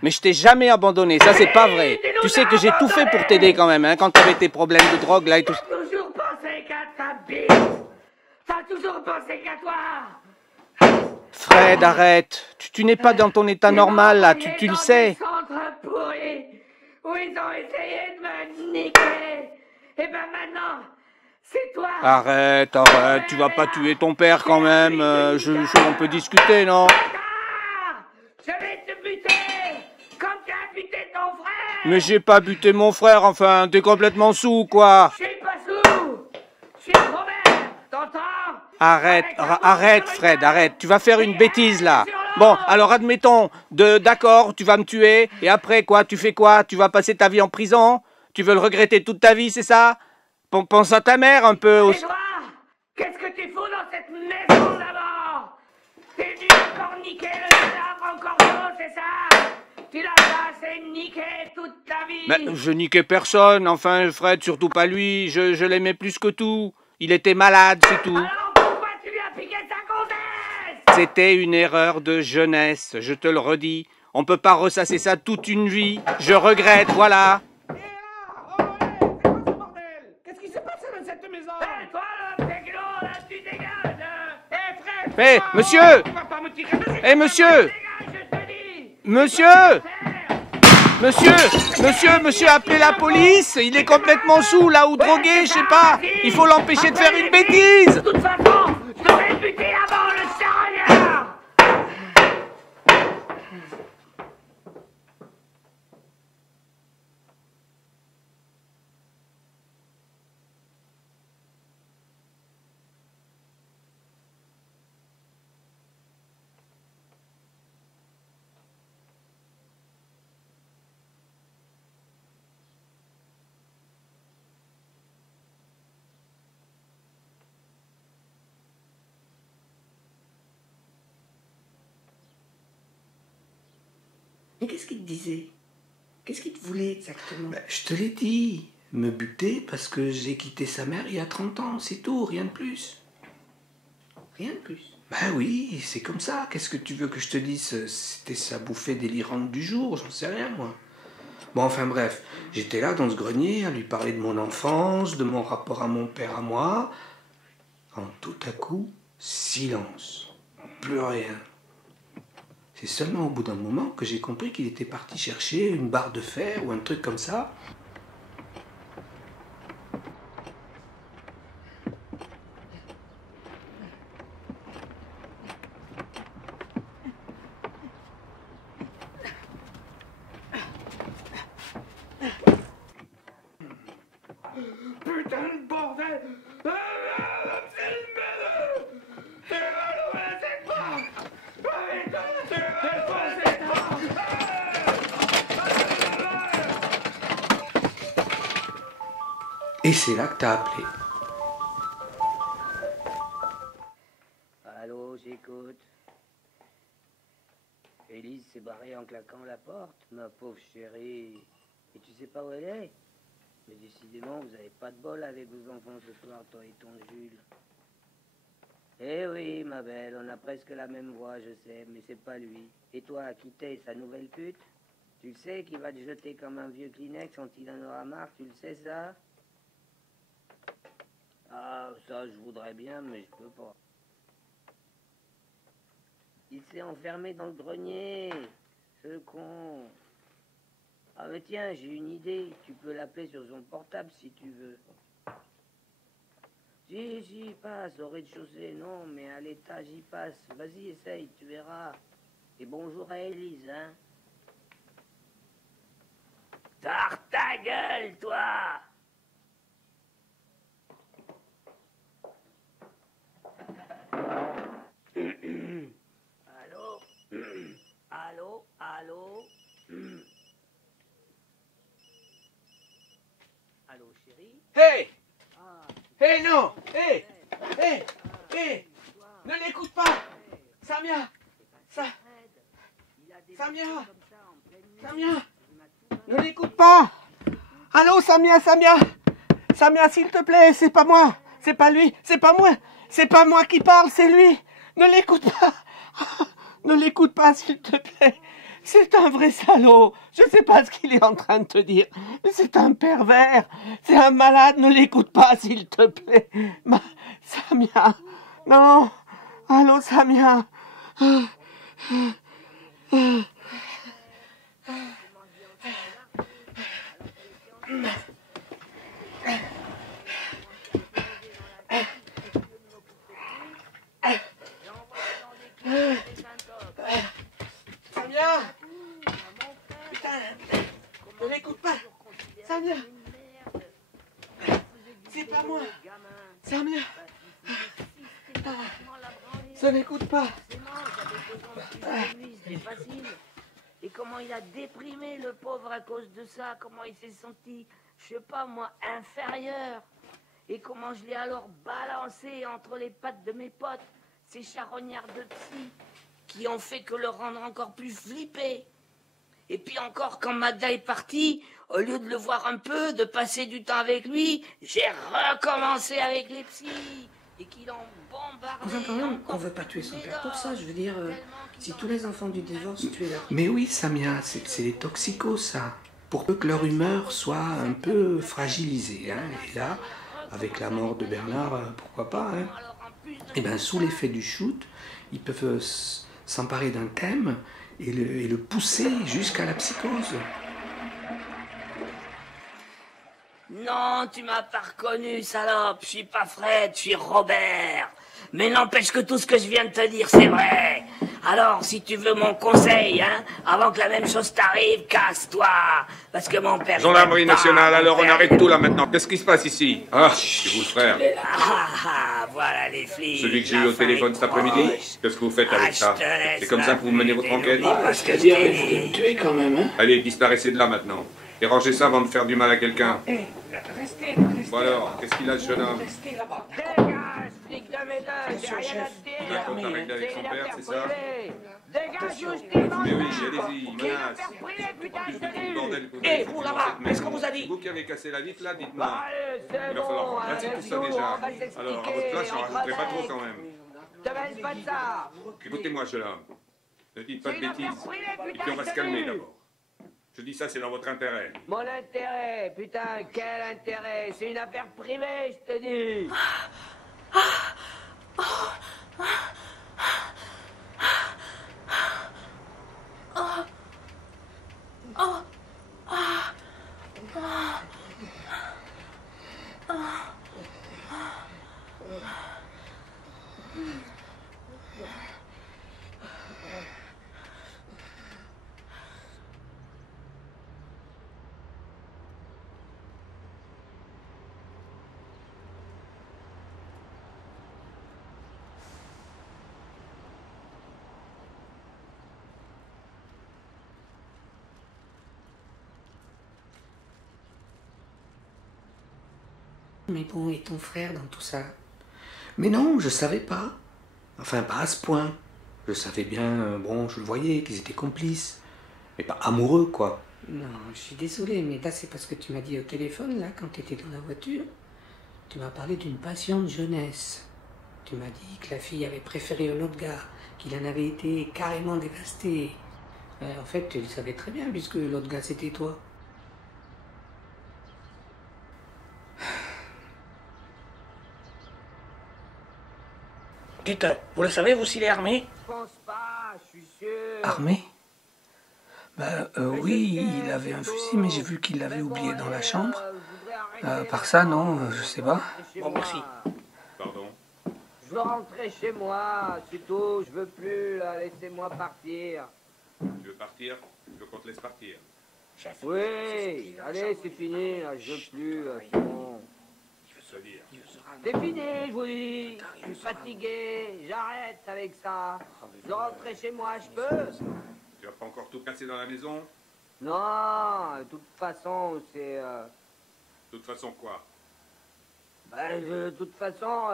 Mais je t'ai jamais abandonné, ça c'est pas vrai. Tu sais que j'ai tout fait pour t'aider quand même, hein, quand t'avais tes problèmes de drogue là et tout. T'as toujours pensé qu'à ta bite! T'as toujours pensé qu'à toi! Fred, arrête. Tu n'es pas dans ton état normal là, tu le sais. Centre pourri où ils ont essayé de me niquer. Et ben maintenant, c'est toi. Arrête, tu vas pas tuer ton père quand même. On peut discuter, non? Ah, je vais te buter comme tu as buté ton frère. Mais j'ai pas buté mon frère, enfin, t'es complètement sous, quoi. Je suis pas sous. Je suis Robert, t'entends? Arrête, Avec un arrête, coup sur Fred, une main arrête. Tu vas faire une et bêtise là. sur l'autre. Bon, alors admettons, d'accord, tu vas me tuer. Et après quoi? Tu fais quoi? Tu vas passer ta vie en prison? Tu veux le regretter toute ta vie, c'est ça? Pense à ta mère un peu Et aussi. toi, qu'est-ce que tu fous dans cette maison d'abord? T'es venu encore niquer le cadavre encore chaud, c'est ça? Tu l'as assez niqué toute ta vie. Mais je niquais personne, enfin Fred, surtout pas lui. Je l'aimais plus que tout. Il était malade, c'est tout. Alors pourquoi tu lui as piqué sa gonzesse? C'était une erreur de jeunesse, je te le redis. On peut pas ressasser ça toute une vie. Je regrette, voilà. Qu'est-ce qui se passe dans cette maison? Hé, toi là, Teglo, là, tu dégages! Hé, frère! Hé, monsieur! Tu vas pas me tirer dessus! Hé, monsieur! Dégage, je te dis! Monsieur! Frère! Monsieur, appelez la police! Il est complètement sous, là, ou drogué, je sais pas! Il faut l'empêcher de faire une bêtise! De toute façon, je te vais buter avant le charognard! Mais qu'est-ce qu'il te disait? Qu'est-ce qu'il te voulait exactement? Ben, je te l'ai dit, me buter parce que j'ai quitté sa mère il y a 30 ans, c'est tout, rien de plus. Rien de plus. Ben oui, c'est comme ça, qu'est-ce que tu veux que je te dise? C'était sa bouffée délirante du jour, j'en sais rien moi. Bon, enfin bref, j'étais là dans ce grenier à lui parler de mon enfance, de mon rapport à mon père, à moi. Quand tout à coup, silence, plus rien. C'est seulement au bout d'un moment que j'ai compris qu'il était parti chercher une barre de fer ou un truc comme ça. Putain de bordel! Et c'est là que t'as appelé. Allô, j'écoute. Élise s'est barrée en claquant la porte, ma pauvre chérie. Et tu sais pas où elle est? Mais décidément, vous avez pas de bol avec vos enfants ce soir, toi et ton Jules. Eh oui, ma belle, on a presque la même voix, je sais, mais c'est pas lui. Et toi, qui t'es, sa nouvelle pute? Tu le sais qu'il va te jeter comme un vieux Kleenex quand il en aura marre, tu le sais ça? Ah, ça, je voudrais bien, mais je peux pas. Il s'est enfermé dans le grenier, ce con. Ah mais tiens, j'ai une idée, tu peux l'appeler sur son portable si tu veux. Si, passe, au rez-de-chaussée, non, mais à l'étage, il passe. Vas-y, essaye, tu verras. Et bonjour à Élise, hein. Tarte ta gueule, toi! Allô? Allô? Allô, chérie? Hé! Ah, Hé, non! Hé! Hé! Ne l'écoute pas! Samia! Samia! Ne l'écoute pas! Allô, Samia! Samia, s'il te plaît, c'est pas moi! C'est pas lui! C'est pas moi! C'est pas moi qui parle, c'est lui! Ne l'écoute pas! Ne l'écoute pas, s'il te plaît! C'est un vrai salaud! Je sais pas ce qu'il est en train de te dire. C'est un pervers! C'est un malade! Ne l'écoute pas, s'il te plaît! Samia! Non! Allô, Samia! Samia! Putain! Ne l'écoute pas! Samia! C'est pas moi! Samia! Ne l'écoute pas! C'était facile. Et comment il a déprimé le pauvre à cause de ça, comment il s'est senti, je sais pas moi, inférieur. Et comment je l'ai alors balancé entre les pattes de mes potes, ces charognards de psy, qui ont fait que le rendre encore plus flippé. Et puis encore, quand Magda est partie, au lieu de le voir un peu, de passer du temps avec lui, j'ai recommencé avec les psys. Et qu'il en bombardait. Enfin, quand même, on veut pas tuer son père pour ça. Je veux dire, si tous les enfants du divorce tuaient leur... Mais oui, Samia, c'est des toxicos, ça. Pour peu que leur humeur soit un peu fragilisée. Hein. Et là, avec la mort de Bernard, pourquoi pas. Hein. Et bien, sous l'effet du shoot, ils peuvent s'emparer d'un thème et le pousser jusqu'à la psychose. Non, tu m'as pas reconnu, salope. Je suis pas Fred, je suis Robert. Mais n'empêche que tout ce que je viens de te dire, c'est vrai. Alors, si tu veux mon conseil, hein, avant que la même chose t'arrive, casse-toi. Parce que mon père... Gendarmerie nationale, alors on arrête tout là maintenant. Qu'est-ce qui se passe ici? Ah, c'est vous le frère. Voilà les flics. Celui que j'ai eu au téléphone cet après-midi? Qu'est-ce que vous faites avec ça? C'est comme ça que vous menez votre enquête? C'est-à-dire, il faut le tuer quand même, hein. Allez, disparaissez de là maintenant. Et rangez ça avant de faire du mal à quelqu'un. Restez. Bon alors, qu'est-ce qu'il a ce jeune homme? Restez là-bas. Dégage, flic de mes deux, j'ai rien à te dire. Il raconte un règle avec son père, c'est ça? Dégage, justement. Mais oui, allez-y, il menace. Hé, vous là-bas, qu'est-ce qu'on vous a dit? Vous qui avez cassé la vitre là, dites-moi. Allez, c'est Il va falloir bon, remplacer allez, tout ça nous, déjà. on va s'expliquer Alors, à votre place, j'en entre rajouterai pas mecs. trop quand même. Te mêle pas de ça. Écoutez-moi, jeune homme. Ne dites pas de C'est une affaire bêtises. privée, Et putain, puis on va je se te calmer dis. d'abord. Je dis ça, c'est dans votre intérêt. Mon intérêt, putain, quel intérêt? C'est une affaire privée, je te dis. Mais bon, et ton frère dans tout ça? Mais non, je savais pas. Enfin, pas à ce point. Je savais bien, bon, je le voyais, qu'ils étaient complices. Mais pas amoureux, quoi. Non, je suis désolée, mais là, c'est parce que tu m'as dit au téléphone, là, quand tu étais dans la voiture, tu m'as parlé d'une passion de jeunesse. Tu m'as dit que la fille avait préféré un autre gars, qu'il en avait été carrément dévasté. En fait, tu le savais très bien, puisque l'autre gars, c'était toi. Dites, vous le savez, vous, s'il est armé? Je pense pas, je suis sûr. Armé? Oui, il avait un fusil, mais j'ai vu qu'il l'avait oublié dans la chambre. Par ça, non, je sais pas. Bon, merci. Pardon? Je veux rentrer chez moi, c'est tout, je veux plus, là, laissez-moi partir. Tu veux partir? Je veux qu'on te laisse partir. Chef. Oui, allez, c'est fini, là, je veux plus, là, c'est bon. Se dire. C'est fini, je vous dis. Je suis fatigué, j'arrête avec ça. Je veux rentrer chez moi, je peux? Tu vas pas encore tout casser dans la maison? Non, de toute façon, c'est... De toute façon, quoi? de toute façon,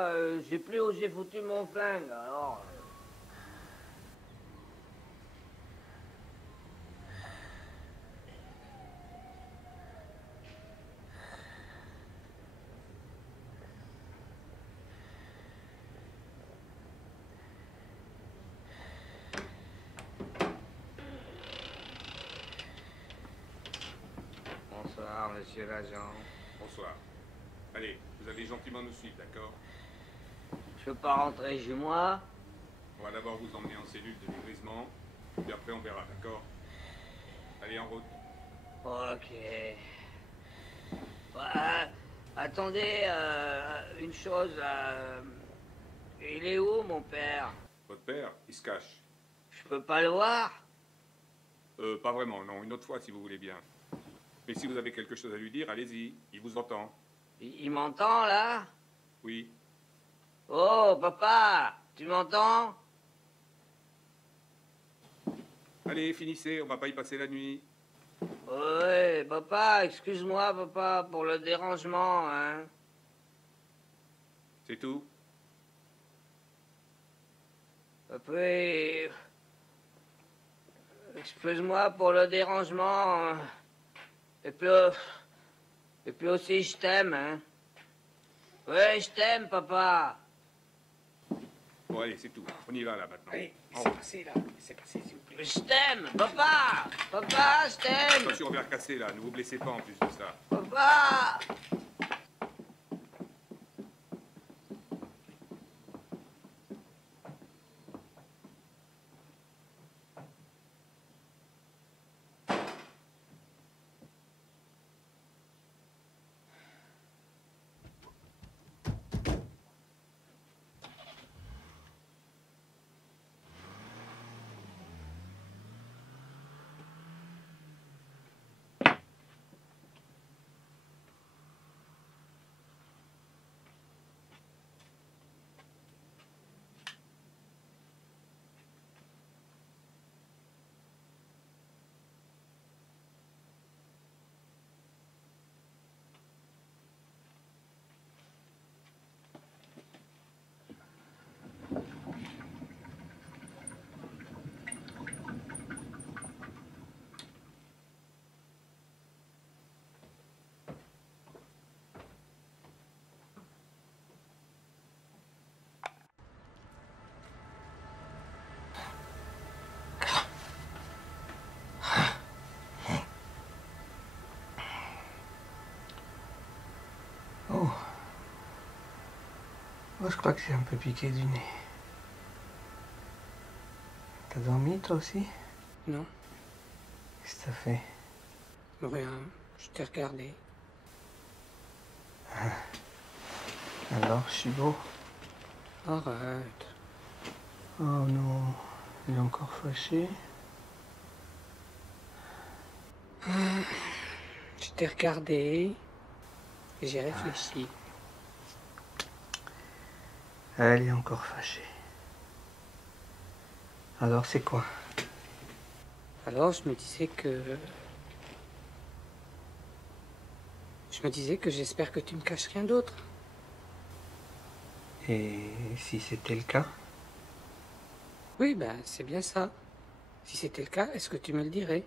je sais plus où j'ai foutu mon flingue, alors... Bonsoir, monsieur l'agent. Bonsoir. Allez, vous allez gentiment nous suivre, d'accord? Je peux pas rentrer chez moi? On va d'abord vous emmener en cellule de dégrisement, puis après on verra, d'accord? Allez, en route. Ok. Attendez, une chose. Il est où, mon père? Votre père, il se cache. Je peux pas le voir? Pas vraiment, non. Une autre fois, si vous voulez bien. Mais si vous avez quelque chose à lui dire, allez-y. Il vous entend. Il m'entend, là? Oui. Oh, papa, tu m'entends? Allez, finissez, on va pas y passer la nuit. Oui, papa, excuse-moi, papa, pour le dérangement, hein. C'est tout? Puis... Excuse-moi pour le dérangement. Et puis aussi, je t'aime, hein. Oui, je t'aime, papa. Bon, allez, c'est tout. On y va, là, maintenant. Allez, En c'est route. passé, là. C'est passé, s'il vous plaît. Je t'aime, papa. Papa, je t'aime. Attention au verre cassé, là. Ne vous blessez pas, en plus de ça. Papa. Moi, je crois que j'ai un peu piqué du nez. T'as dormi, toi aussi? Non, Qu'est-ce que t'as fait? rien, je t'ai regardé. Alors, je suis beau? Arrête. Oh non, il est encore fâché? Je t'ai regardé et j'ai réfléchi. Elle est encore fâchée. Alors, c'est quoi? Alors je me disais que... j'espère que tu me caches rien d'autre. Et si c'était le cas? Oui, ben c'est bien ça. Si c'était le cas, est-ce que tu me le dirais?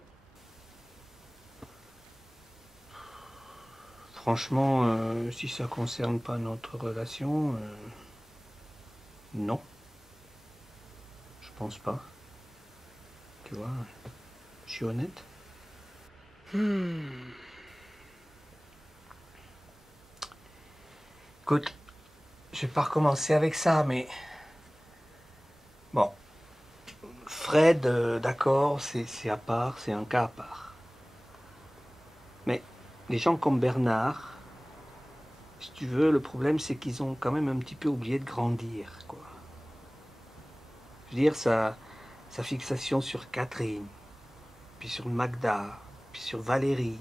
Franchement, si ça concerne pas notre relation, Non. Je pense pas. Tu vois, je suis honnête. Écoute, je vais pas recommencer avec ça, mais... Bon. Fred, d'accord, c'est à part, c'est un cas à part. Mais les gens comme Bernard, si tu veux, le problème c'est qu'ils ont quand même un petit peu oublié de grandir, quoi. Je veux dire, sa fixation sur Catherine, puis sur Magda, puis sur Valérie,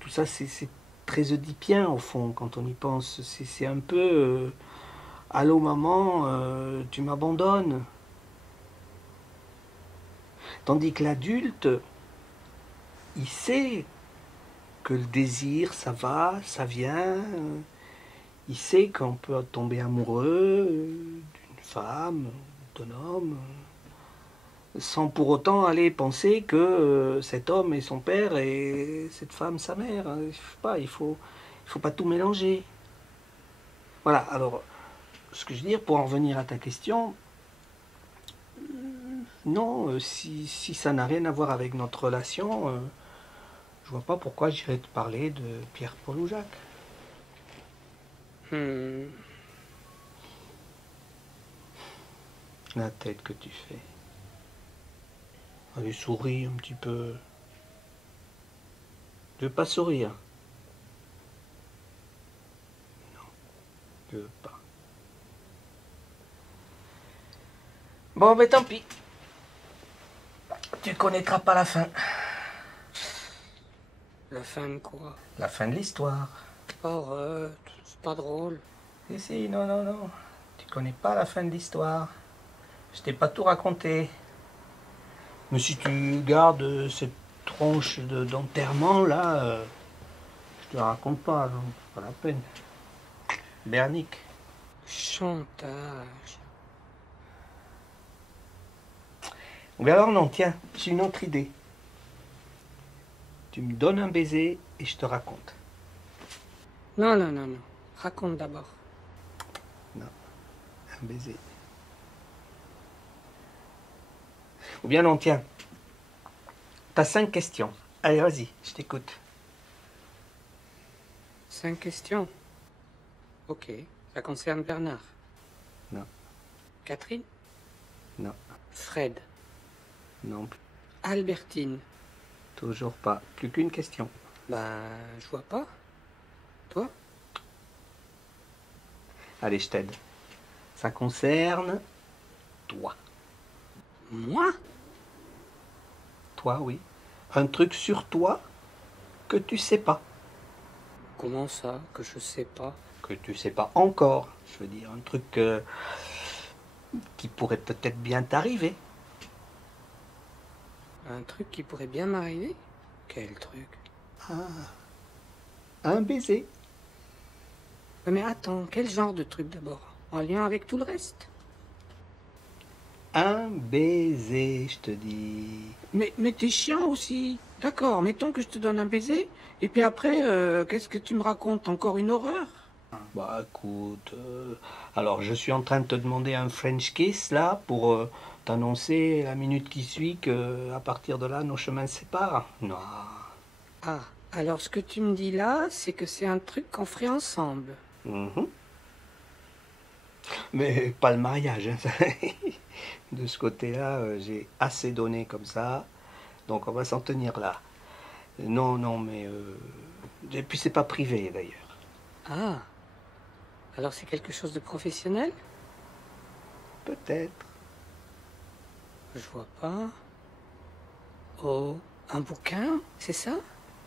tout ça c'est très oedipien au fond quand on y pense. C'est un peu allô maman, tu m'abandonnes. Tandis que l'adulte, il sait que le désir, ça va, ça vient. Il sait qu'on peut tomber amoureux d'une femme, d'un homme, sans pour autant aller penser que cet homme est son père et cette femme sa mère. Je sais pas, il faut pas tout mélanger. Voilà, alors, ce que je veux dire, pour en revenir à ta question, non, si ça n'a rien à voir avec notre relation, je vois pas pourquoi j'irais te parler de Pierre, Paul ou Jacques. La tête que tu fais. Allez, souris un petit peu. Tu veux pas sourire? Non, je veux pas. Bon, ben tant pis. Tu connaîtras pas la fin. La fin de quoi? La fin de l'histoire. Arrête, c'est pas drôle. Si, non, non, non. Tu connais pas la fin de l'histoire. Je t'ai pas tout raconté. Mais si tu gardes cette tronche d'enterrement, là, je te la raconte pas, non, c'est pas la peine. Bernique. Chantage. Ou bien alors non, tiens, j'ai une autre idée. Tu me donnes un baiser et je te raconte. Non, non, non, non. Raconte d'abord. Non, un baiser. Ou bien non, tiens. T'as 5 questions. Allez, vas-y, je t'écoute. 5 questions. Ok. Ça concerne Bernard. Non. Catherine. Non. Fred. Non plus. Albertine. Toujours pas. Plus qu'une question. Ben, je vois pas. Toi? Allez, je t'aide. Ça concerne toi. Moi? Toi, oui. Un truc sur toi que tu sais pas. Comment ça, que je sais pas? Que tu sais pas encore. Je veux dire, un truc qui pourrait peut-être bien t'arriver. Un truc qui pourrait bien m'arriver? Quel truc? Un baiser. Mais attends, quel genre de truc d'abord? En lien avec tout le reste? Un baiser, je te dis. Mais t'es chiant aussi. D'accord, mettons que je te donne un baiser, et puis après, qu'est-ce que tu me racontes? Encore une horreur? Bah écoute, alors je suis en train de te demander un French kiss là pour t'annoncer la minute qui suit que à partir de là nos chemins se séparent. Non. Ah, alors ce que tu me dis là, c'est que c'est un truc qu'on ferait ensemble. Mhm. Mais pas le mariage. Hein. De ce côté-là, j'ai assez donné comme ça, donc on va s'en tenir là. Non, non, mais et puis c'est pas privé d'ailleurs. Ah, alors c'est quelque chose de professionnel? Peut-être. Je vois pas. Oh, un bouquin, c'est ça?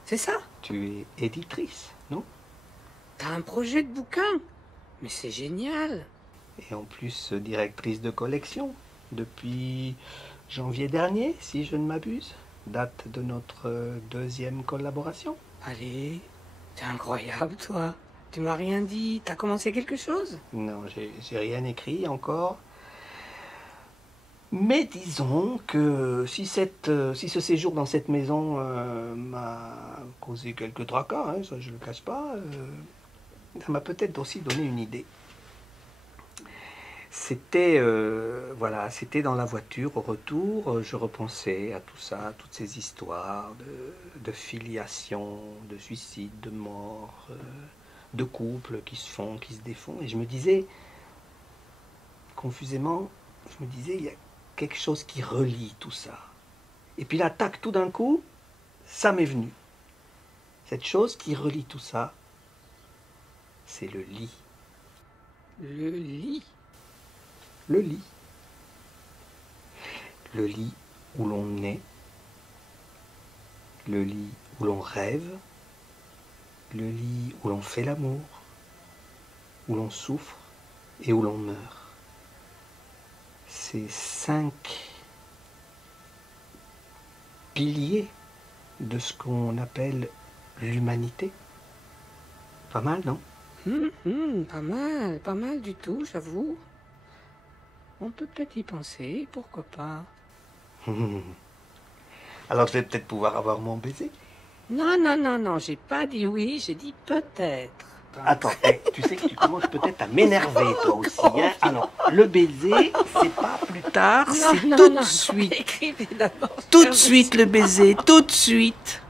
C'est ça? Tu es éditrice, non? T'as un projet de bouquin? Mais c'est génial! Et en plus directrice de collection depuis janvier dernier, si je ne m'abuse, date de notre deuxième collaboration. Allez, t'es incroyable toi. Tu m'as rien dit, t'as commencé quelque chose? Non, j'ai rien écrit encore. Mais disons que si ce séjour dans cette maison m'a causé quelques tracas, hein, ça je ne le cache pas, ça m'a peut-être aussi donné une idée. C'était voilà, c'était dans la voiture au retour, je repensais à tout ça, à toutes ces histoires de filiation, de suicide, de mort, de couples qui se font, qui se défont, et je me disais, confusément, je me disais, il y a quelque chose qui relie tout ça. Et puis là, tac, tout d'un coup, ça m'est venu. Cette chose qui relie tout ça, c'est le lit. Le lit. Le lit. Le lit où l'on naît, le lit où l'on rêve, le lit où l'on fait l'amour, où l'on souffre et où l'on meurt. Ces 5 piliers de ce qu'on appelle l'humanité. Pas mal, non? Pas mal du tout, j'avoue. On peut peut-être y penser, pourquoi pas. Alors je vais peut-être pouvoir avoir mon baiser. Non, j'ai pas dit oui, j'ai dit peut-être. Attends, tu sais que tu commences peut-être à m'énerver toi aussi. Hein? Alors, le baiser, c'est pas plus tard, c'est tout de suite. Écrivez d'abord. Tout de suite le baiser, tout de suite.